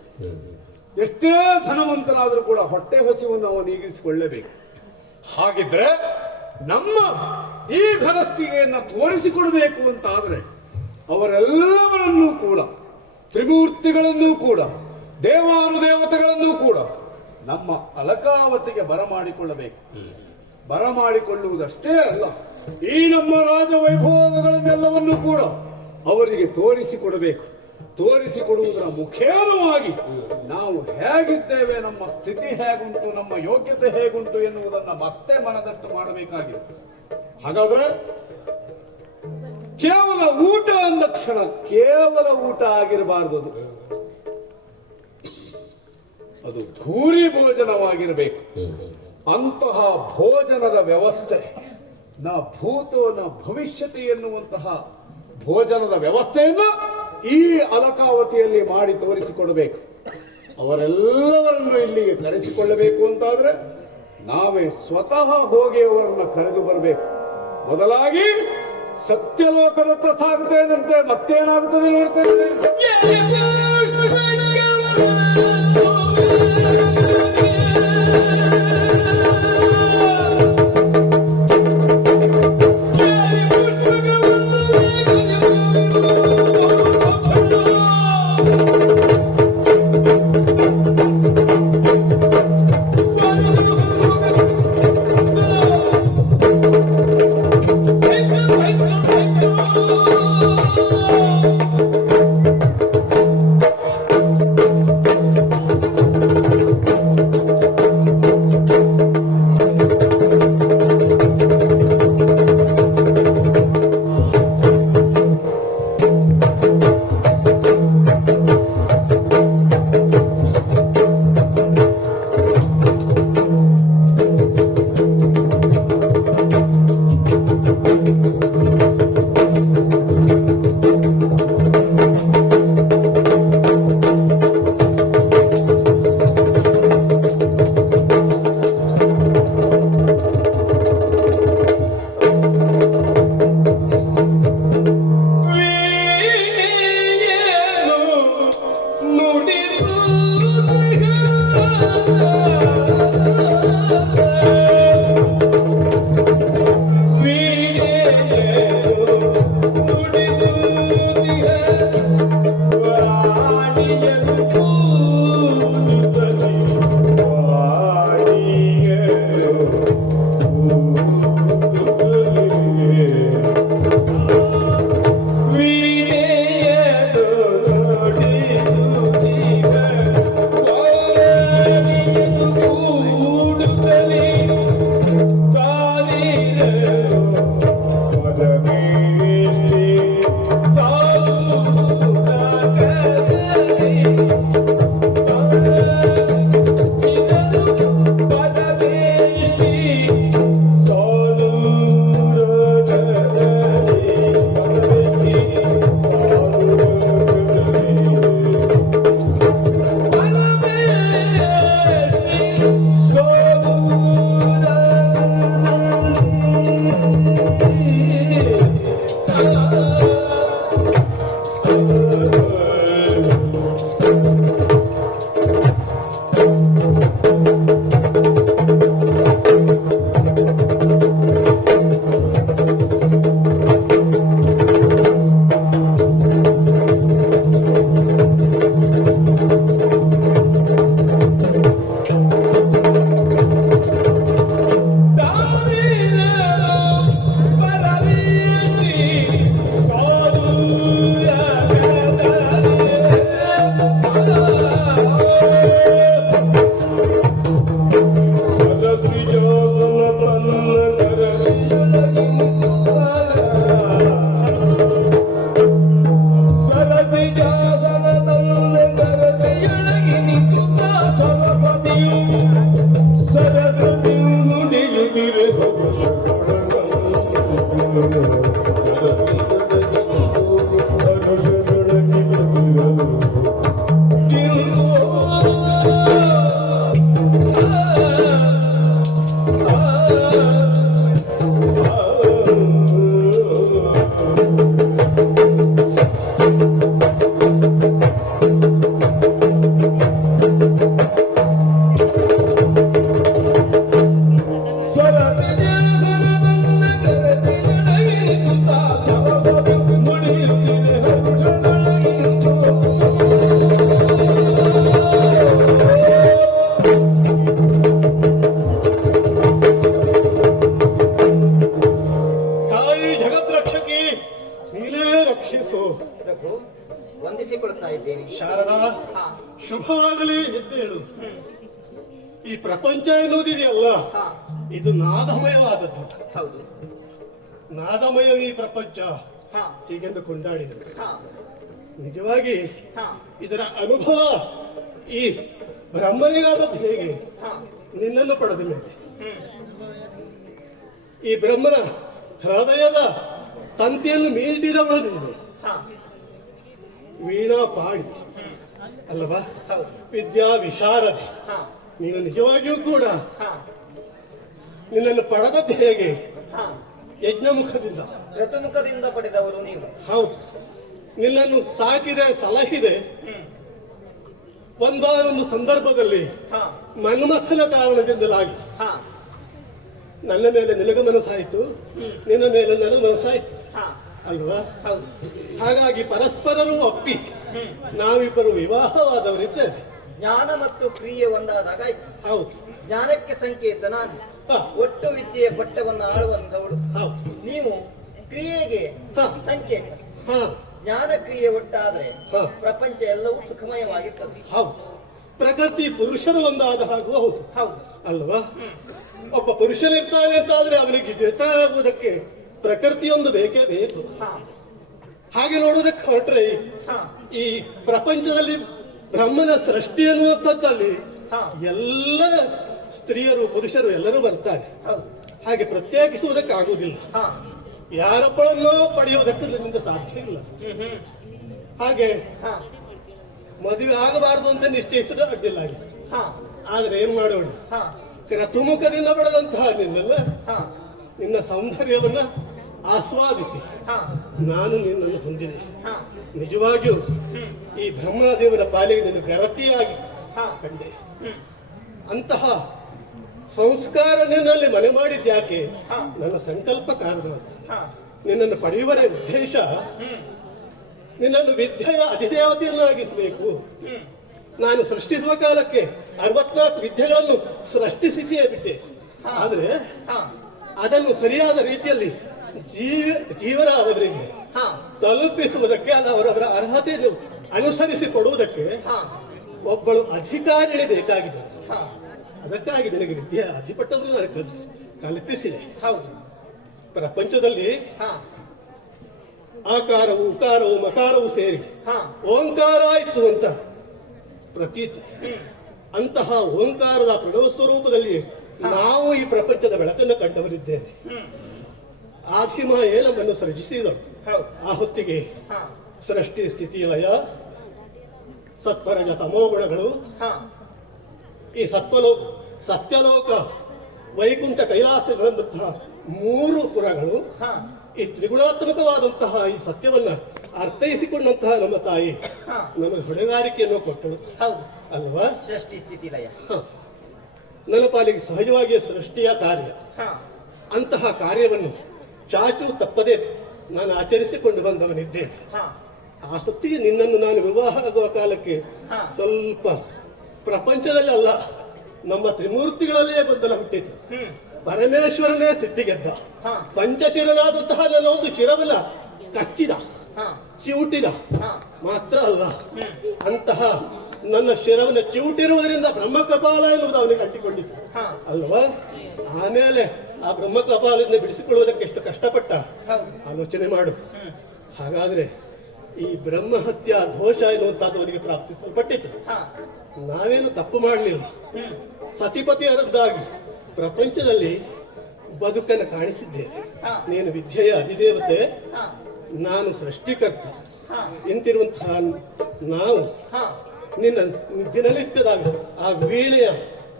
ಎಷ್ಟೇ ಧನವಂತನಾದರೂ ಕೂಡ ಹೊಟ್ಟೆ ಹಸಿವನ್ನು ಅವನು ನೀಗಿಸಿಕೊಳ್ಳಬೇಕು. ಹಾಗಿದ್ರೆ ನಮ್ಮ ಈ ಘನಸ್ಥಿತಿಯನ್ನು ತೋರಿಸಿಕೊಡಬೇಕು ಅಂತ ಆದ್ರೆ ಅವರೆಲ್ಲವರನ್ನೂ ಕೂಡ ತ್ರಿಮೂರ್ತಿಗಳನ್ನೂ ಕೂಡ ದೇವಾನುದೇವತೆಗಳನ್ನೂ ಕೂಡ ನಮ್ಮ ಅಲಕಾವತಿಗೆ ಬರಮಾಡಿಕೊಳ್ಳಬೇಕು. ಬರಮಾಡಿಕೊಳ್ಳುವುದಷ್ಟೇ ಅಲ್ಲ, ಈ ನಮ್ಮ ರಾಜವೈಭವಗಳನ್ನೆಲ್ಲವನ್ನೂ ಕೂಡ ಅವರಿಗೆ ತೋರಿಸಿಕೊಡಬೇಕು. ತೋರಿಸಿಕೊಡುವುದರ ಮುಖೇನವಾಗಿ ನಾವು ಹೇಗಿದ್ದೇವೆ, ನಮ್ಮ ಸ್ಥಿತಿ ಹೇಗುಂಟು, ನಮ್ಮ ಯೋಗ್ಯತೆ ಹೇಗುಂಟು ಎನ್ನುವುದನ್ನು ಮತ್ತೆ ಮನದಟ್ಟು ಮಾಡಬೇಕಾಗಿದೆ. ಹಾಗಾದ್ರೆ ಕೇವಲ ಊಟ ಅಂದ ಕ್ಷಣ ಕೇವಲ ಊಟ ಆಗಿರಬಾರದು, ಅದು ಭೂರಿ ಭೋಜನವಾಗಿರಬೇಕು. ಅಂತಹ ಭೋಜನದ ವ್ಯವಸ್ಥೆ ನ ಭೂತೋ ನ ಭವಿಷ್ಯತಿ ಎನ್ನುವಂತಹ ಭೋಜನದ ವ್ಯವಸ್ಥೆಯನ್ನು ಈ ಅಲಕಾವತಿಯಲ್ಲಿ ಮಾಡಿ ತೋರಿಸಿಕೊಡಬೇಕು. ಅವರೆಲ್ಲವರನ್ನು ಇಲ್ಲಿಗೆ ಕರೆಸಿಕೊಳ್ಳಬೇಕು ಅಂತಾದ್ರೆ ನಾವೇ ಸ್ವತಃ ಹೋಗಿ ಅವರನ್ನು ಕರೆದು ಬರಬೇಕು. ಮೊದಲಾಗಿ ಸತ್ಯಲೋಕದತ್ತ ಸಾಗುತ್ತೇನಂತೆ, ಮತ್ತೇನಾಗುತ್ತದೆ ನೋಡ್ತೇನೆ. ಪ್ರಪಂಚ ಎನ್ನುವುದಿದೆಯಲ್ಲ, ಹಾ ಇದು ನಾದಮಯವಾದದ್ದು. ಹೌದು. ನಾದಮಯ ಈ ಪ್ರಪಂಚ ಹಾ ಹೀಗೆಂದು ಕೊಂಡಾಡಿದರು. ಹಾ ನಿಜವಾಗಿ ಹಾ ಇದರ ಅನುಭವ ಈ ಬ್ರಹ್ಮನಿಗಾದದ್ದು ಹೇಗೆ? ಹಾ ನಿನ್ನನ್ನು ಪಡೆದ ಮೇಲೆ ಈ ಬ್ರಹ್ಮನ ಹೃದಯದ ತಂತಿಯನ್ನು ಮೀಟಿದವಳು ನೀನು. ಹಾ ವೀಣಾ ಪಾಡಿ ಅಲ್ಲವಾ? ಹೌದು. ವಿದ್ಯಾ ವಿಶಾರದೆ ಹಾ ನೀನು ನಿಜವಾಗಿಯೂ ಕೂಡ ಹಾ ನಿನ್ನನ್ನು ಪಡೆದದ್ದು ಹೇಗೆ? ಹಾ ಯಜ್ಞಮುಖದಿಂದ. ಋತುಮುಖದಿಂದ ಪಡೆದವರು ನೀವು. ಹೌದು, ನಿನ್ನನ್ನು ಸಾಕಿದೆ, ಸಲಹಿದೆ. ಒಂದಾನೊಂದು ಸಂದರ್ಭದಲ್ಲಿ ಹಾ ಮನ್ಮಥನ ಕಾರಣದಿಂದಲಾಗಿ ಹಾ ನನ್ನ ಮೇಲೆ ನಿನಗ ಮನಸ್ಸಾಯಿತು, ನಿನ್ನ ಮೇಲೆ ನನ್ನ ಮನಸ್ಸಾಯಿತು ಹಾ ಅಲ್ವಾ? ಹೌದು. ಹಾಗಾಗಿ ಪರಸ್ಪರರು ಒಪ್ಪಿ ನಾವಿಬ್ಬರು ವಿವಾಹವಾದವರಿದ್ದೇವೆ. ಜ್ಞಾನ ಮತ್ತು ಕ್ರಿಯೆ ಒಂದಾದಾಗ ಆಯ್ತು. ಹೌದು ಜ್ಞಾನಕ್ಕೆ ಸಂಕೇತ ನಾನು, ಹಾ, ಒಟ್ಟು ವಿದ್ಯೆಯ ಪಟ್ಟವನ್ನು ಆಳುವಂತವಳು ಹೌದು ನೀವು. ಕ್ರಿಯೆಗೆ ಹಾ. ಸಂಕೇತ. ಹಾ, ಜ್ಞಾನ ಕ್ರಿಯೆ ಒಟ್ಟಾದ್ರೆ ಹಾ. ಪ್ರಪಂಚ ಎಲ್ಲವೂ ಸುಖಮಯವಾಗಿರ್ತದೆ. ಹೌದು. ಪ್ರಕೃತಿ ಪುರುಷರು ಒಂದಾದ ಹಾಗೂ ಹೌದು ಹೌದು. ಅಲ್ವಾ? ಒಬ್ಬ ಪುರುಷನಿರ್ತಾನೆ ಅಂತಾದ್ರೆ ಅವನಿಗೆ ಜೊತೆಯಾಗುವುದಕ್ಕೆ ಪ್ರಕೃತಿಯೊಂದು ಬೇಕೇ ಬೇಕು. ಹಾ ಹಾಗೆ ನೋಡುವುದಕ್ಕೆ ಹೊರಟ್ರೆ ಹಾ ಈ ಪ್ರಪಂಚದಲ್ಲಿ ಬ್ರಹ್ಮನ ಸೃಷ್ಟಿ ಅನ್ನುವಂಥದ್ದಲ್ಲಿ ಹಾ ಎಲ್ಲರ ಸ್ತ್ರೀಯರು ಪುರುಷರು ಎಲ್ಲರೂ ಬರ್ತಾರೆ. ಹೌದು. ಹಾಗೆ ಪ್ರತ್ಯೇಕಿಸುವುದಕ್ಕಾಗುವುದಿಲ್ಲ. ಹಾ ಯಾರೊಬ್ಬಳನ್ನೋ ಪಡೆಯುವುದಕ್ಕೆ ನನ್ನಿಂದ ಸಾಧ್ಯ ಇಲ್ಲ. ಹಾಗೆ ಹಾ ಮದುವೆ ಆಗಬಾರದು ಅಂತ ನಿಶ್ಚಯಿಸಲು ಅಡ್ಡಿಲ್ಲ. ಹಾ ಆದ್ರೆ ಏನ್ ಮಾಡೋಣ? ಹಾ ಕ್ರತುಮುಖದಿಂದ ಪಡೆದಂತಹ ನಿನ್ನೆಲ್ಲ ಹಾ ನಿನ್ನ ಸೌಂದರ್ಯವನ್ನ ಆಸ್ವಾದಿಸಿ ಹಾ ನಾನು ನಿನ್ನನ್ನು ಹೊಂದಿದೆ. ಹಾ ನಿಜವಾಗಿಯೂ ಈ ಬ್ರಹ್ಮದೇವನ ಪಾಲಿಗೆ ನಿನ್ನ ಗರತಿಯಾಗಿ ಹಾ ಕಂಡೆ. ಅಂತಹ ಸಂಸ್ಕಾರ ನಿನ್ನಲ್ಲಿ ಮನೆ ಮಾಡಿದ್ಯಾಕೆ? ಹಾ. ನನ್ನ ಸಂಕಲ್ಪ ಕಾರಣವಾದ ಹಾ ನಿನ್ನನ್ನು ಪಡೆಯುವರ ಉದ್ದೇಶ ನಿನ್ನನ್ನು ವಿದ್ಯೆಯ ಅಧಿದೇವತೆಯನ್ನಾಗಿಸಬೇಕು. ನಾನು ಸೃಷ್ಟಿಸುವ ಕಾಲಕ್ಕೆ 64 ವಿದ್ಯೆಗಳನ್ನು ಸೃಷ್ಟಿಸಿಯೇ ಬಿಟ್ಟೆ. ಆದ್ರೆ ಹಾ ಅದನ್ನು ಸರಿಯಾದ ರೀತಿಯಲ್ಲಿ ಜೀವರಾದವರಿಗೆ ಹಾ ತಲುಪಿಸುವುದಕ್ಕೆ ಅದು ಅವರವರ ಅರ್ಹತೆಯನ್ನು ಅನುಸರಿಸಿ ಕೊಡುವುದಕ್ಕೆ ಹಾ ಒಬ್ಬಳು ಅಧಿಕಾರಿಣಿ ಬೇಕಾಗಿದೆ. ಹಾ ಅದಕ್ಕಾಗಿ ನಿನಗೆ ವಿದ್ಯೆಯ ಅಧಿಪಟವನ್ನು ನಾನು ಕಲ್ಪಿಸಿದೆ. ಹೌದು. ಪ್ರಪಂಚದಲ್ಲಿ ಹಾ ಆಕಾರವು ಉಕಾರವು ಮಕಾರವು ಸೇರಿ ಹಾ ಓಂಕಾರ ಆಯಿತು ಅಂತ ಪ್ರತೀತಿ. ಅಂತಹ ಓಂಕಾರದ ಪ್ರಣವ ಸ್ವರೂಪದಲ್ಲಿ ನಾವು ಈ ಪ್ರಪಂಚದ ಬೆಳಕನ್ನು ಕಂಡವರಿದ್ದೇವೆ. ಆದಿಮಾಯೇ ನಮ್ಮನ್ನು ಸೃಜಿಸಿದಳು. ಹೌದು. ಆ ಹೊತ್ತಿಗೆ ಹಾ ಸೃಷ್ಟಿ ಸ್ಥಿತಿ ಲಯ ಸತ್ವರಜ ತಮೋಗುಣಗಳು, ಹಾ ಈ ಸತ್ಯಲೋಕ ವೈಕುಂಠ ಕೈಲಾಸಗಳಂತಹ 3 ಪುರಗಳು, ಹಾ ಈ ತ್ರಿಗುಣಾತ್ಮಕವಾದಂತಹ ಈ ಸತ್ಯವನ್ನ ಅರ್ಥೈಸಿಕೊಂಡಂತಹ ನಮ್ಮ ತಾಯಿ ಹಾ ನಮಗೆ ಹೊಣೆಗಾರಿಕೆಯನ್ನು ಕೊಟ್ಟಳು ಹೌದು. ಅಲ್ವಾ? ಸೃಷ್ಟಿ ಸ್ಥಿತಿ ಲಯ. ಹ. ನನ್ನ ಪಾಲಿಗೆ ಸಹಜವಾಗಿ ಸೃಷ್ಟಿಯ ಕಾರ್ಯ. ಹಾ ಅಂತಹ ಕಾರ್ಯವನ್ನು ಚಾಚು ತಪ್ಪದೆ ನಾನು ಆಚರಿಸಿಕೊಂಡು ಬಂದವನಿದ್ದೇನೆ. ಹಾ ಆ ಹೊತ್ತಿಗೆ ನಿನ್ನನ್ನು ನಾನು ವಿವಾಹ ಆಗುವ ಕಾಲಕ್ಕೆ ಹಾ. ಸ್ವಲ್ಪ ಪ್ರಪಂಚದಲ್ಲಿ ಅಲ್ಲ, ನಮ್ಮ ತ್ರಿಮೂರ್ತಿಗಳಲ್ಲೇ ಗೊಂದಲ ಹುಟ್ಟಿತು. ಪರಮೇಶ್ವರನೇ ಸಿಟ್ಟಿಗೆದ್ದ. ಹಾ. ಪಂಚಶಿರನಾದಂತಹ ನನ್ನ ಒಂದು ಶಿರವನ್ನ ಕಚ್ಚಿದ, ಹಾ ಚಿವುಟಿದ. ಹಾ ಮಾತ್ರ ಅಲ್ಲ, ಅಂತಹ ನನ್ನ ಶಿರವನ್ನು ಚಿವುಟಿರುವುದರಿಂದ ಬ್ರಹ್ಮಕಪಾಲ ಎನ್ನುವುದು ಅವನಿಗೆ ಅಂಟಿಕೊಂಡಿತು ಹಾ ಅಲ್ವಾ? ಆಮೇಲೆ ಆ ಬ್ರಹ್ಮಕಪಾಲದಿಂದ ಬಿಡಿಸಿಕೊಳ್ಳುವುದಕ್ಕೆ ಎಷ್ಟು ಕಷ್ಟಪಟ್ಟ ಹೌದು. ಆಲೋಚನೆ ಮಾಡು. ಹಾಗಾದ್ರೆ ಈ ಬ್ರಹ್ಮಹತ್ಯ ದೋಷ ಎನ್ನುವಂತಹದ್ದು ಅವರಿಗೆ ಪ್ರಾಪ್ತಿಸಲ್ಪಟ್ಟಿತು. ಹಾ ನಾವೇನು ತಪ್ಪು ಮಾಡಲಿಲ್ಲ. ಸತಿಪತಿಯರದ್ದಾಗಿ ಪ್ರಪಂಚದಲ್ಲಿ ಬದುಕನ್ನು ಕಾಣಿಸಿದ್ದೇವೆ. ಹಾ. ನೀನು ವಿದ್ಯೆಯ ಅಧಿದೇವತೆ, ಹಾ ನಾನು ಸೃಷ್ಟಿಕರ್ತ. ಹಾ ಇಂತಿರುವಂತಹ ನಾವು ಹಾ ನಿನ್ನ ದಿನನಿತ್ಯದ ಆ ವೀಣೆಯ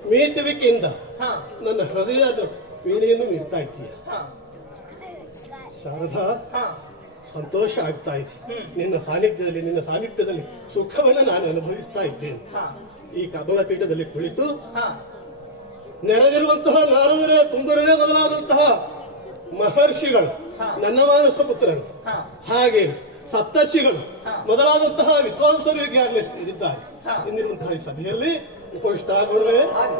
ಮೀಟುವಿಕೆಯಿಂದ ಹಾ ನನ್ನ ಹೃದಯದ ವೀಣೆಯನ್ನು ಮೀಡ್ತಾ ಇದ್ದೀಯ. ಹಾ ಶಾರದಾ, ಹಾ ಸಂತೋಷ ಆಗ್ತಾ ಇದೆ. ನಿನ್ನ ಸಾನ್ನಿಧ್ಯದಲ್ಲಿ, ನಿನ್ನ ಸಾಮೀಪ್ಯದಲ್ಲಿ ಸುಖವನ್ನು ನಾನು ಅನುಭವಿಸ್ತಾ ಇದ್ದೇನೆ. ಹಾ ಈ ಕಮಲ ಪೀಠದಲ್ಲಿ ಕುಳಿತು ಹಾ ನೆರೆದಿರುವಂತಹ ನಾರದರೇ, ತುಂಗರೇ ಮೊದಲಾದಂತಹ ಮಹರ್ಷಿಗಳು ಹಾ. ನನ್ನ ಮಾನಸ ಪುತ್ರರು, ಹಾ. ಹಾಗೆ ಸಪ್ತರ್ಷಿಗಳು ಹಾ. ಮೊದಲಾದಂತಹ ವಿದ್ವಾಂಸರು ಈಗಾಗಲೇ ಸೇರಿದ್ದಾರೆ. ಹಾ. ಇಂದಿರುವಂತಹ ಈ ಸಭೆಯಲ್ಲಿ ಉಪವಿಷ್ಟ ಆಗುವೆ. ಹಾಗೆ.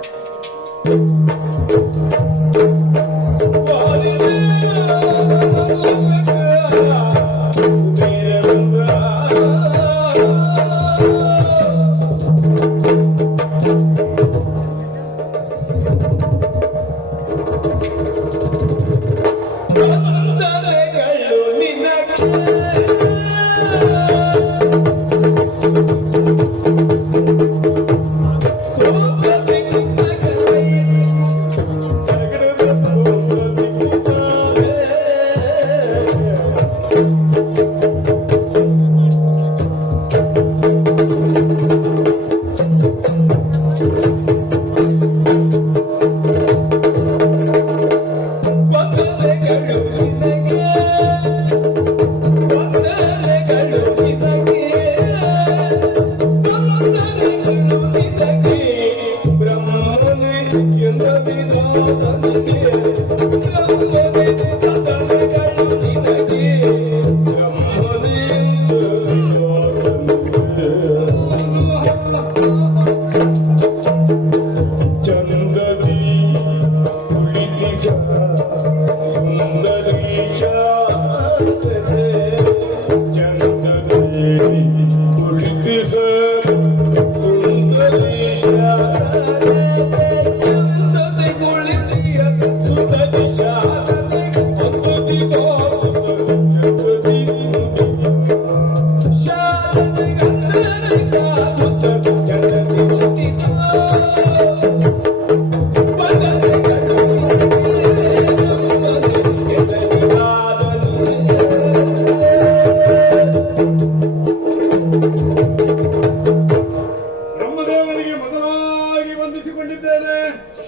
ಬ್ರಹ್ಮದೇವನಿಗೆ ಮೊದಲಾಗಿ ವಂದಿಸಿಕೊಂಡಿದ್ದೇನೆ.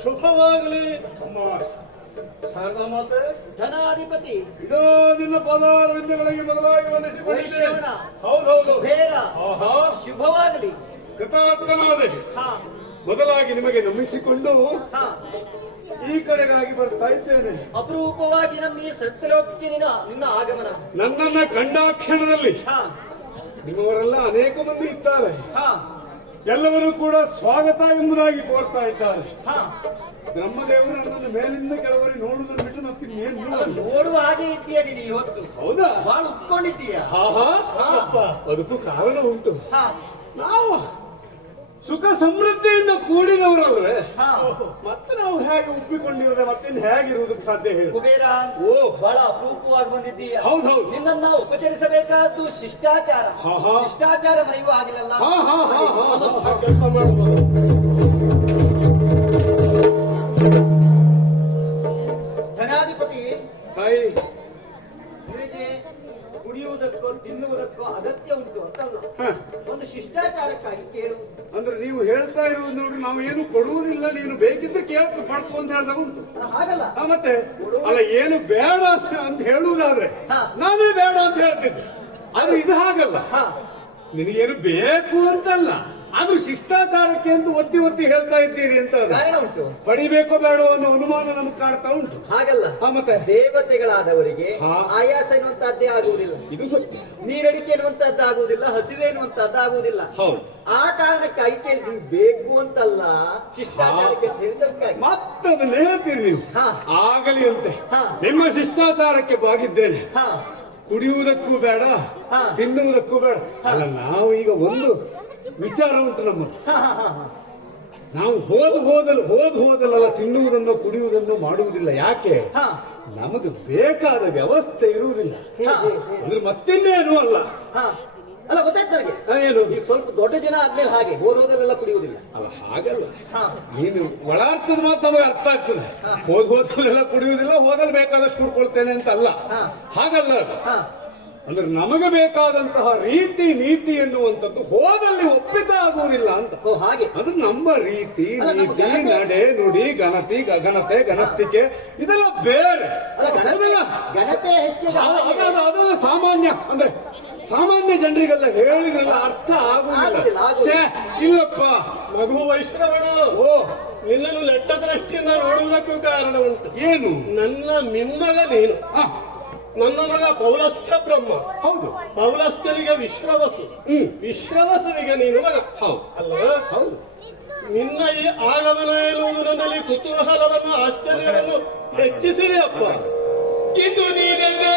ಶುಭವಾಗಲಿ. ಅಮ್ಮ ಶಾರದಾ ಮಾತೆ, ಧನಾಧಿಪತಿ ಇದೋ ನಿನ್ನ ಪದಾರವಿಂದಗಳಿಗೆ ಮೊದಲಾಗಿ ವಂದಿಸಿಕೊಂಡಿದ್ದೇನೆ. ವೈಶ್ರವಣ, ಹೌದೌದು. ಕುಬೇರ, ಆಹಾ, ಶುಭವಾಗಲಿ. ಕೃತಾರ್ಥನಾದೆ. ಹಾ ಮೊದಲಾಗಿ ನಿಮಗೆ ನಮಿಸಿಕೊಂಡು ಹಾ ಈ ಕಡೆಗಾಗಿ ಬರ್ತಾ ಇದ್ದೇನೆ. ಅಪರೂಪವಾಗಿ ನಮ್ಮ ಈ ಸತ್ಯಲೋಕಕ್ಕೆ ನಿನ್ನ ಆಗಮನ. ನನ್ನನ್ನ ಕಂಡಾಕ್ಷಣದಲ್ಲಿ ಹಾ ನಿಮ್ಮವರೆಲ್ಲ ಅನೇಕ ಮಂದಿ ಇದ್ದಾರೆ. ಹಾ ಎಲ್ಲರೂ ಕೂಡ ಸ್ವಾಗತ ಎಂಬುದಾಗಿ ಕೋರ್ತಾ ಇದ್ದಾರೆ. ಹಾ ಬ್ರಹ್ಮದೇವರು ನನ್ನನ್ನು ಮೇಲಿಂದ ಕೆಳವರೆಗೆ ನೋಡುವುದನ್ನು ಬಿಟ್ಟು ಮತ್ತೆ ಇನ್ನೇನು ನೋಡಲ್ಲ. ನೋಡುವ ಹಾಗೆ ಇದ್ದೀಯ ನೀನು ಇವತ್ತು. ಹೌದಾ? ಬಹಳ ಉಟ್ಕೊಂಡಿದ್ದೀಯ. ಆಹಾ, ಅದಕ್ಕೂ ಕಾರಣ ಉಂಟು. ಹಾ ನಾವು ಸುಖ ಸಮೃದ್ಧಿಯಿಂದ ಕೂಡಿದವರಲ್ವೇ, ಹಾ ಮತ್ತೆ ನಾವು ಹೇಗೆ ಒಪ್ಪಿಕೊಂಡಿರೋದೆ ಮತ್ತಿನ್ನು ಹೇಗಿರುವುದಕ್ಕೆ ಸಾಧ್ಯ ಹೇಳು? ಕುಬೇರ, ಓ, ಬಹಳ ಅಪರೂಪವಾಗಿ ಬಂದಿದ್ದೀಯ. ಹೌದೌದು. ನಿನ್ನನ್ನ ಉಪಚರಿಸಬೇಕಾದ್ದು ಶಿಷ್ಟಾಚಾರ. ಹಾ, ಹಾ. ಶಿಷ್ಟಾಚಾರ ಮರೆಯುವ ಆಗಿಲ್ಲಲ್ಲ. ಹಾ ಹಾ ಹಾ ಹಾ ಹಾ. ಕೆಲಸ ಮಾಡಬಹುದು. ಧನಾಧಿಪತಿ, ತಾಯಿ, ನಿನಗೆ ಕುಡಿಯುವುದಕ್ಕೋ ತಿನ್ನುವುದಕ್ಕೋ ಅಗತ್ಯ ಉಂಟು ಅಂತಲ್ಲ, ಹ, ಒಂದು ಶಿಷ್ಟಾಚಾರಕ್ಕಾಗಿ ಕೇಳು. ಅಂದ್ರೆ ನೀವು ಹೇಳ್ತಾ ಇರುವುದು ನೋಡಿ, ನಾವು ಏನು ಕೊಡುವುದಿಲ್ಲ, ನೀನು ಬೇಕಿದ್ರೆ ಕೇಳ್ತು ಪಡ್ಕೊ ಅಂತ ಹೇಳ್ದಾಗ ಉಂಟು. ಹಾಗಲ್ಲ, ಆ, ಮತ್ತೆ ಅಲ್ಲ, ಏನು ಬೇಡ ಅಂತ ಹೇಳುವುದಾದ್ರೆ ಹಾ. ನಾನೇ ಬೇಡ ಅಂತ ಹೇಳ್ತಿದ್ದೆ. ಆದ್ರೆ ಇದು ಹಾಗಲ್ಲ, ಹಾ ನಿನಗೇನು ಬೇಕು ಅಂತಲ್ಲ, ಆದ್ರೂ ಶಿಷ್ಟಾಚಾರಕ್ಕೆ ಅಂತ ಒತ್ತಿ ಒತ್ತಿ ಹೇಳ್ತಾ ಇದ್ದೀರಿ ಅಂತ ಅದು. ಕಾರಣ ಉಂಟು. ಪಡಿಬೇಕೋ ಬೇಡೋ ಅನ್ನೋ ಅನುಮಾನ ನಮ್ಗೆ ಕಾಡ್ತಾ ಉಂಟು. ಹಾಗಲ್ಲ, ಹಾ, ಮತ್ತೆ ದೇವತೆಗಳಾದವರಿಗೆ ಹಾ. ಆಯಾಸ ಎನ್ನುವಂತಹದ್ದೇ ಆಗುವುದಿಲ್ಲ, ಇದು ಸತ್ಯ. ನೀರಡಿಕೆ ಎನ್ನುವಂತಹದ್ದು ಆಗುವುದಿಲ್ಲ, ಹಸಿವೆ ಎನ್ನುವಂತಹದ್ದು ಆಗುವುದಿಲ್ಲ. ಹೌದು. ಆ ಕಾರಣಕ್ಕಾಗಿ ಕೇಳಿದ್ವಿ, ಬೇಕು ಅಂತಲ್ಲ ಶಿಷ್ಟಾಚಾರಕ್ಕೆ ಅಂತ ಹೇಳಿದಕ್ಕಾಗಿ. ಮತ್ತದನ್ನ ಹೇಳ್ತೀರಿ ನೀವು. ಹಾ. ಆಗಲಿ ಅಂತೆ. ಹಾ. ನಿಮ್ಮ ಶಿಷ್ಟಾಚಾರಕ್ಕೆ ಬಾಗಿದ್ದೇನೆ. ಹಾ ಕುಡಿಯುವುದಕ್ಕೂ ಬೇಡ, ಹಾ. ತಿನ್ನುವುದಕ್ಕೂ ಬೇಡ. ಅಲ್ಲ, ನಾವು ಈಗ ಒಂದು ವಿಚಾರ ಉಂಟು ನಮ್ಮದು. ಹಾ, ಹಾ, ಹಾ, ಹಾ. ನಾವು ಹೋದಲ್ಲ ತಿನ್ನುವುದನ್ನು ಕುಡಿಯುವುದನ್ನು ಮಾಡುವುದಿಲ್ಲ. ಯಾಕೆ? ಹಾ. ನಮಗೆ ಬೇಕಾದ ವ್ಯವಸ್ಥೆ ಇರುವುದಿಲ್ಲ. ಹಾ. ಅಂದ್ರೆ ಮತ್ತಿನ್ನೇನು ಅಲ್ಲ. ಹಾ. ಅಲ್ಲ, ಗೊತ್ತಾಯ್ತು ನನಗೆ. ಏನು? ಈಗ ಸ್ವಲ್ಪ ದೊಡ್ಡ ಜನ ಆದ್ಮೇಲೆ ಹಾಗೆ ಹೋದೆಲ್ಲ ಕುಡಿಯುವುದಿಲ್ಲ. ಅಲ್ಲ, ಹಾಗಲ್ಲ. ಹಾ. ನೀನು ಒಳಾರ್ಥದ ಮಾತು ನಮಗೆ ಅರ್ಥ ಆಗ್ತದೆ. ಹೋದಲ್ಲೆಲ್ಲ ಕುಡಿಯುವುದಿಲ್ಲ, ಹೋದಲ್ಲಿ ಬೇಕಾದಷ್ಟು ಕುಡ್ಕೊಳ್ತೇನೆ ಅಂತ ಅಲ್ಲ. ಹಾ. ಹಾಗಲ್ಲ ಅದು. ಹಾ. ಅಂದ್ರೆ ನಮಗೆ ಬೇಕಾದಂತಹ ರೀತಿ ನೀತಿ ಎನ್ನುವಂಥದ್ದು ಹೋದಲ್ಲಿ ಒಪ್ಪಿತ ಆಗುವುದಿಲ್ಲ ಅಂತ. ಓ, ಹಾಗೆ. ಅದು ನಮ್ಮ ರೀತಿ ಅಲ್ಲ, ನಮ್ಮ ನೀತಿ, ಘನತೆ. ನಡೆ, ನುಡಿ, ಘನತೆ, ಗಣಸ್ತಿಕೆ ಇದೆಲ್ಲ ಬೇರೆ. ಅಲ್ಲ, ಹೌದಲ್ಲ? ಘನತೆ ಹೆಚ್ಚಿಗೆ ಅದೆಲ್ಲ ಸಾಮಾನ್ಯ, ಅಂದ್ರೆ ಸಾಮಾನ್ಯ ಜನರಿಗೆಲ್ಲ ಹೇಳಿದ್ರಲ್ಲ ಅರ್ಥ ಆಗುವುದಿಲ್ಲ. ಆಗುದಿಲ್ಲ. ಛೇ, ಇಲ್ಲಪ್ಪ. ಮಗು ವೈಶ್ರವಣ, ಓ, ನಿನ್ನನ್ನು ನೆಟ್ಟ ದೃಷ್ಟಿಯಿಂದ ನೋಡುವುದಕ್ಕೂ ಕಾರಣ ಉಂಟು. ಏನು? ನನ್ನ ಮಿನ್ನಗ ನೀನು. ಹ, ನನ್ನ ಮಗ ಪೌಲಸ್ತ್ಯ ಬ್ರಹ್ಮ. ಹೌದು. ಪೌಲಸ್ತ್ಯನಿಗೆ ವಿಶ್ವವಸು. ವಿಶ್ವವಸುವಿಗೆ ನೀನು ಮಗ. ಹೌದು. ಅಲ್ಲ, ಹೌದು. ನಿನ್ನ ಈ ಆಗಮನ ಎನ್ನುವುದು ನನ್ನಲ್ಲಿ ಕುತೂಹಲವನ್ನು ಆಶ್ಚರ್ಯವನ್ನು ಹೆಚ್ಚಿಸಿರಿ ಅಪ್ಪ. ಇದು ನೀನದೇ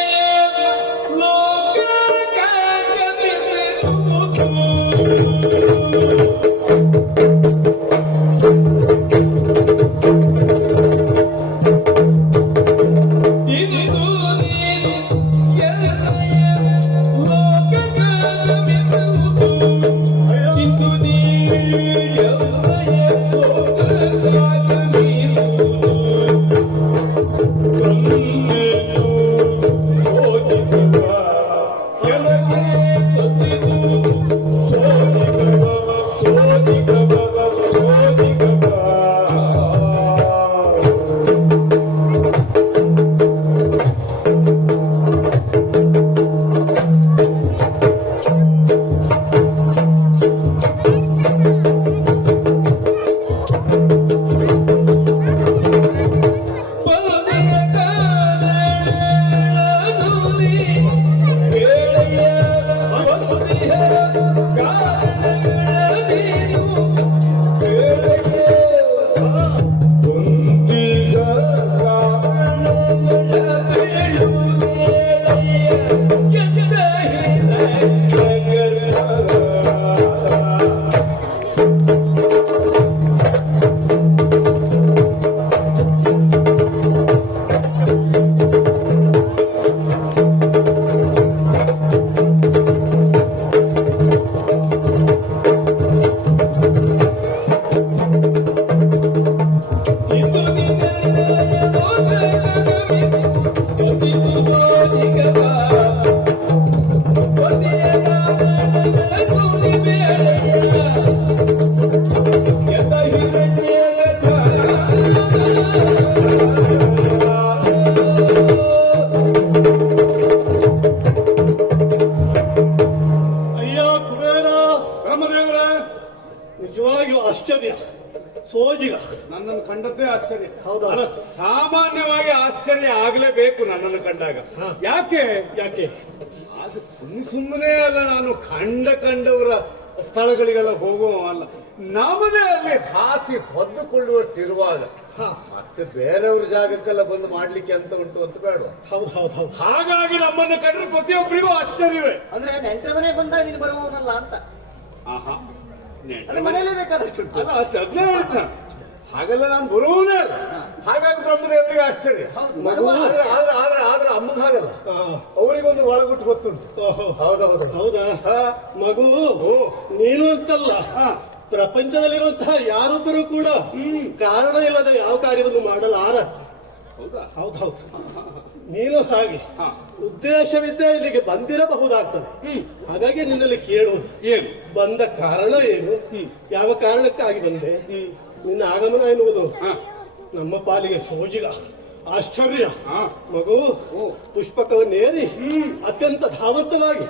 ಹೌದಾ? ಅಲ್ಲ, ಸಾಮಾನ್ಯವಾಗಿ ಆಶ್ಚರ್ಯ ಆಗ್ಲೇಬೇಕು ನನ್ನನ್ನು ಕಂಡಾಗ. ಯಾಕೆ ಯಾಕೆ? ಅದು ಸುಮ್ಮನೆ ಅಲ್ಲ, ನಾನು ಕಂಡವರ ಸ್ಥಳಗಳಿಗೆಲ್ಲ ಹೋಗುವ ಅಲ್ಲ, ನಮ್ಮದೇ ಅಲ್ಲಿ ಹಾಸಿ ಹೊದ್ದುಕೊಳ್ಳುವಷ್ಟಿರುವಾಗ ಮತ್ತೆ ಬೇರೆಯವ್ರ ಜಾಗಕ್ಕೆಲ್ಲ ಬಂದು ಮಾಡ್ಲಿಕ್ಕೆ ಅಂತ ಉಂಟು ಅಂತ ಬೇಡ. ಹೌದು ಹೌದು ಹೌದು. ಹಾಗಾಗಿ ನಮ್ಮನ್ನು ಕಂಡ್ರೆ ಪ್ರತಿಯೊಬ್ಬರಿಗೂ ಆಶ್ಚರ್ಯವೇ. ಅಂದ್ರೆ ನೆಂಟರ ಮನೆ ಬಂದಾಗ ನೀನು ಬರುವವನಲ್ಲ ಅಂತ. ಆಹಾ, ಅಂದ್ರೆ ಮನೇಲೇ ಬೇಕಾದಷ್ಟು ಉಂಟು. ಅಲ್ಲ, ಅಷ್ಟು ಅದ್ನೇ ಹೇಳ್ತಾನೆ. ಹಾಗೆಲ್ಲ ನಾನು ಬರುವುದೇ ಅಲ್ಲ. ಹಾಗಾಗಿ ಬ್ರಹ್ಮದೇವರಿಗೆ ಆಶ್ಚರ್ಯ. ಆದ್ರೆ ಅಮ್ಮನ ಹಾಗಲ್ಲ, ಅವರಿಗೊಂದು ಒಳಗುಟ್ಟು ಗೊತ್ತುಂಟು. ಹೌದೌದು. ಹೌದಾ? ಹಾ. ಮಗು, ನೀನು ಅಂತಲ್ಲ, ಪ್ರಪಂಚದಲ್ಲಿರುವಂತಹ ಯಾರೊಬ್ಬರು ಕೂಡ ಕಾರಣ ಇಲ್ಲದೆ ಯಾವ ಕಾರ್ಯವನ್ನು ಮಾಡಲಾರ. ಹೌದಾ? ಹೌದೌದು. ನೀನು ಹಾಗೆ ಉದ್ದೇಶವಿದ್ದೇ ಇಲ್ಲಿಗೆ ಬಂದಿರಬಹುದಾಗ್ತದೆ. ಹಾಗಾಗಿ ನಿನ್ನಲ್ಲಿ ಕೇಳುವುದು, ಏನು ಬಂದ ಕಾರಣ ಏನು, ಯಾವ ಕಾರಣಕ್ಕಾಗಿ ಬಂದೆ, ನಿನ್ನ ಆಗಮನ ಎನ್ನುವುದು ನಮ್ಮ ಪಾಲಿಗೆ ಸೋಜಿಗ, ಆಶ್ಚರ್ಯ. ಮಗು, ಪುಷ್ಪಕವನ್ನೇರಿ ಅತ್ಯಂತ ಧಾವಂತವಾಗಿ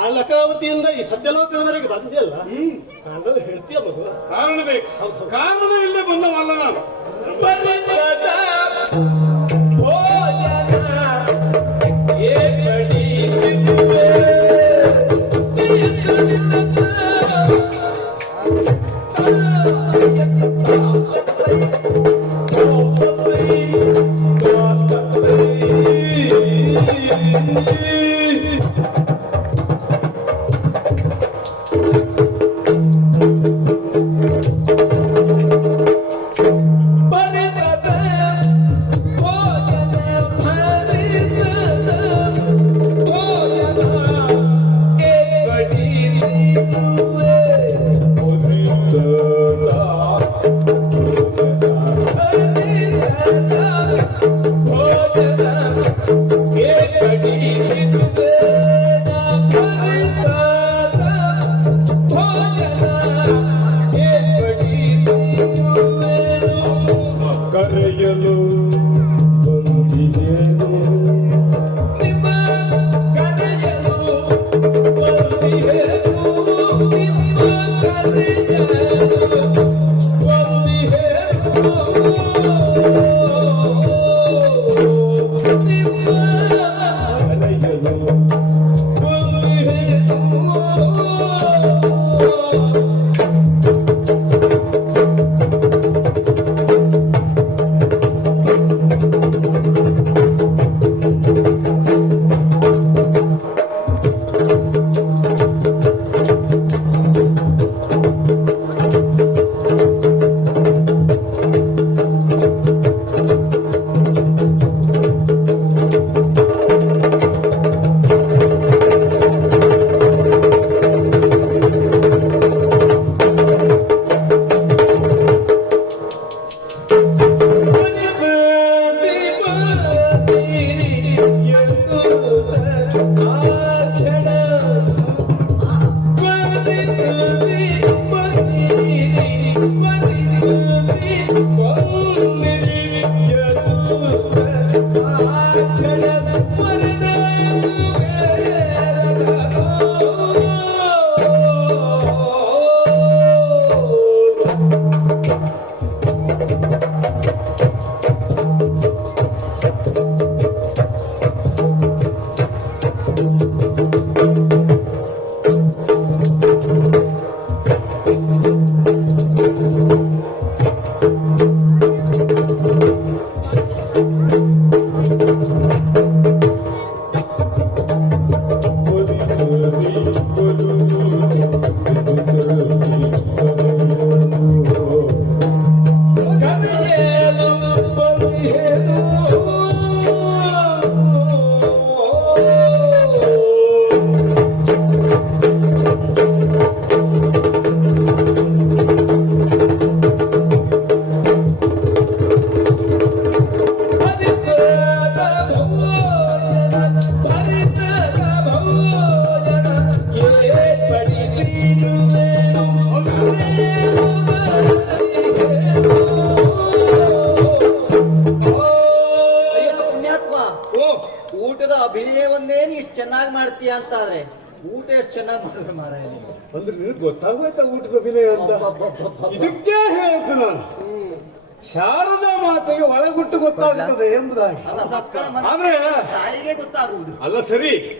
ಆ ಲಕಾವತಿಯಿಂದ ಈ ಸತ್ಯಲೋಕದವರೆಗೆ ಬಂದಿಯಲ್ಲ, ಕಾರಣ ಹೇಳ್ತೀಯ ಮಗು? ಕಾರಣ ಬೇಕು. ಕಾರಣ ಇಲ್ಲದೆ ಬಂದವಲ್ಲ ನಾನು. ಚೆನ್ನಾಗಿ ಮಾಡ್ತೀಯ ಅಂತಾದ್ರೆ ಊಟ ಎಷ್ಟು ಚೆನ್ನಾಗಿ ಮಾಡಿದ್ರೆ ಮಾರಾಯ. ಅಂದ್ರೆ ನಿನಗೆ ಗೊತ್ತಾಗೋಯ್ತಾ ಊಟದ ಬೆಲೆ ಅಂತ? ಇದಕ್ಕೆ ಹೇಳ್ತು ನಾನು, ಶಾರದಾ ಮಾತೆಗೆ ಒಳಗುಟ್ಟು ಗೊತ್ತಾಗುತ್ತದೆ ಎಂಬುದಾಗಿ. ಅಲ್ಲ ಮಕ್ಕಳ ಮನಸ್ಸು ಆದ್ರೆ ತಾಯಿಗೆ ಗೊತ್ತಾಗುವುದು. ಅಲ್ಲ ಸರಿ,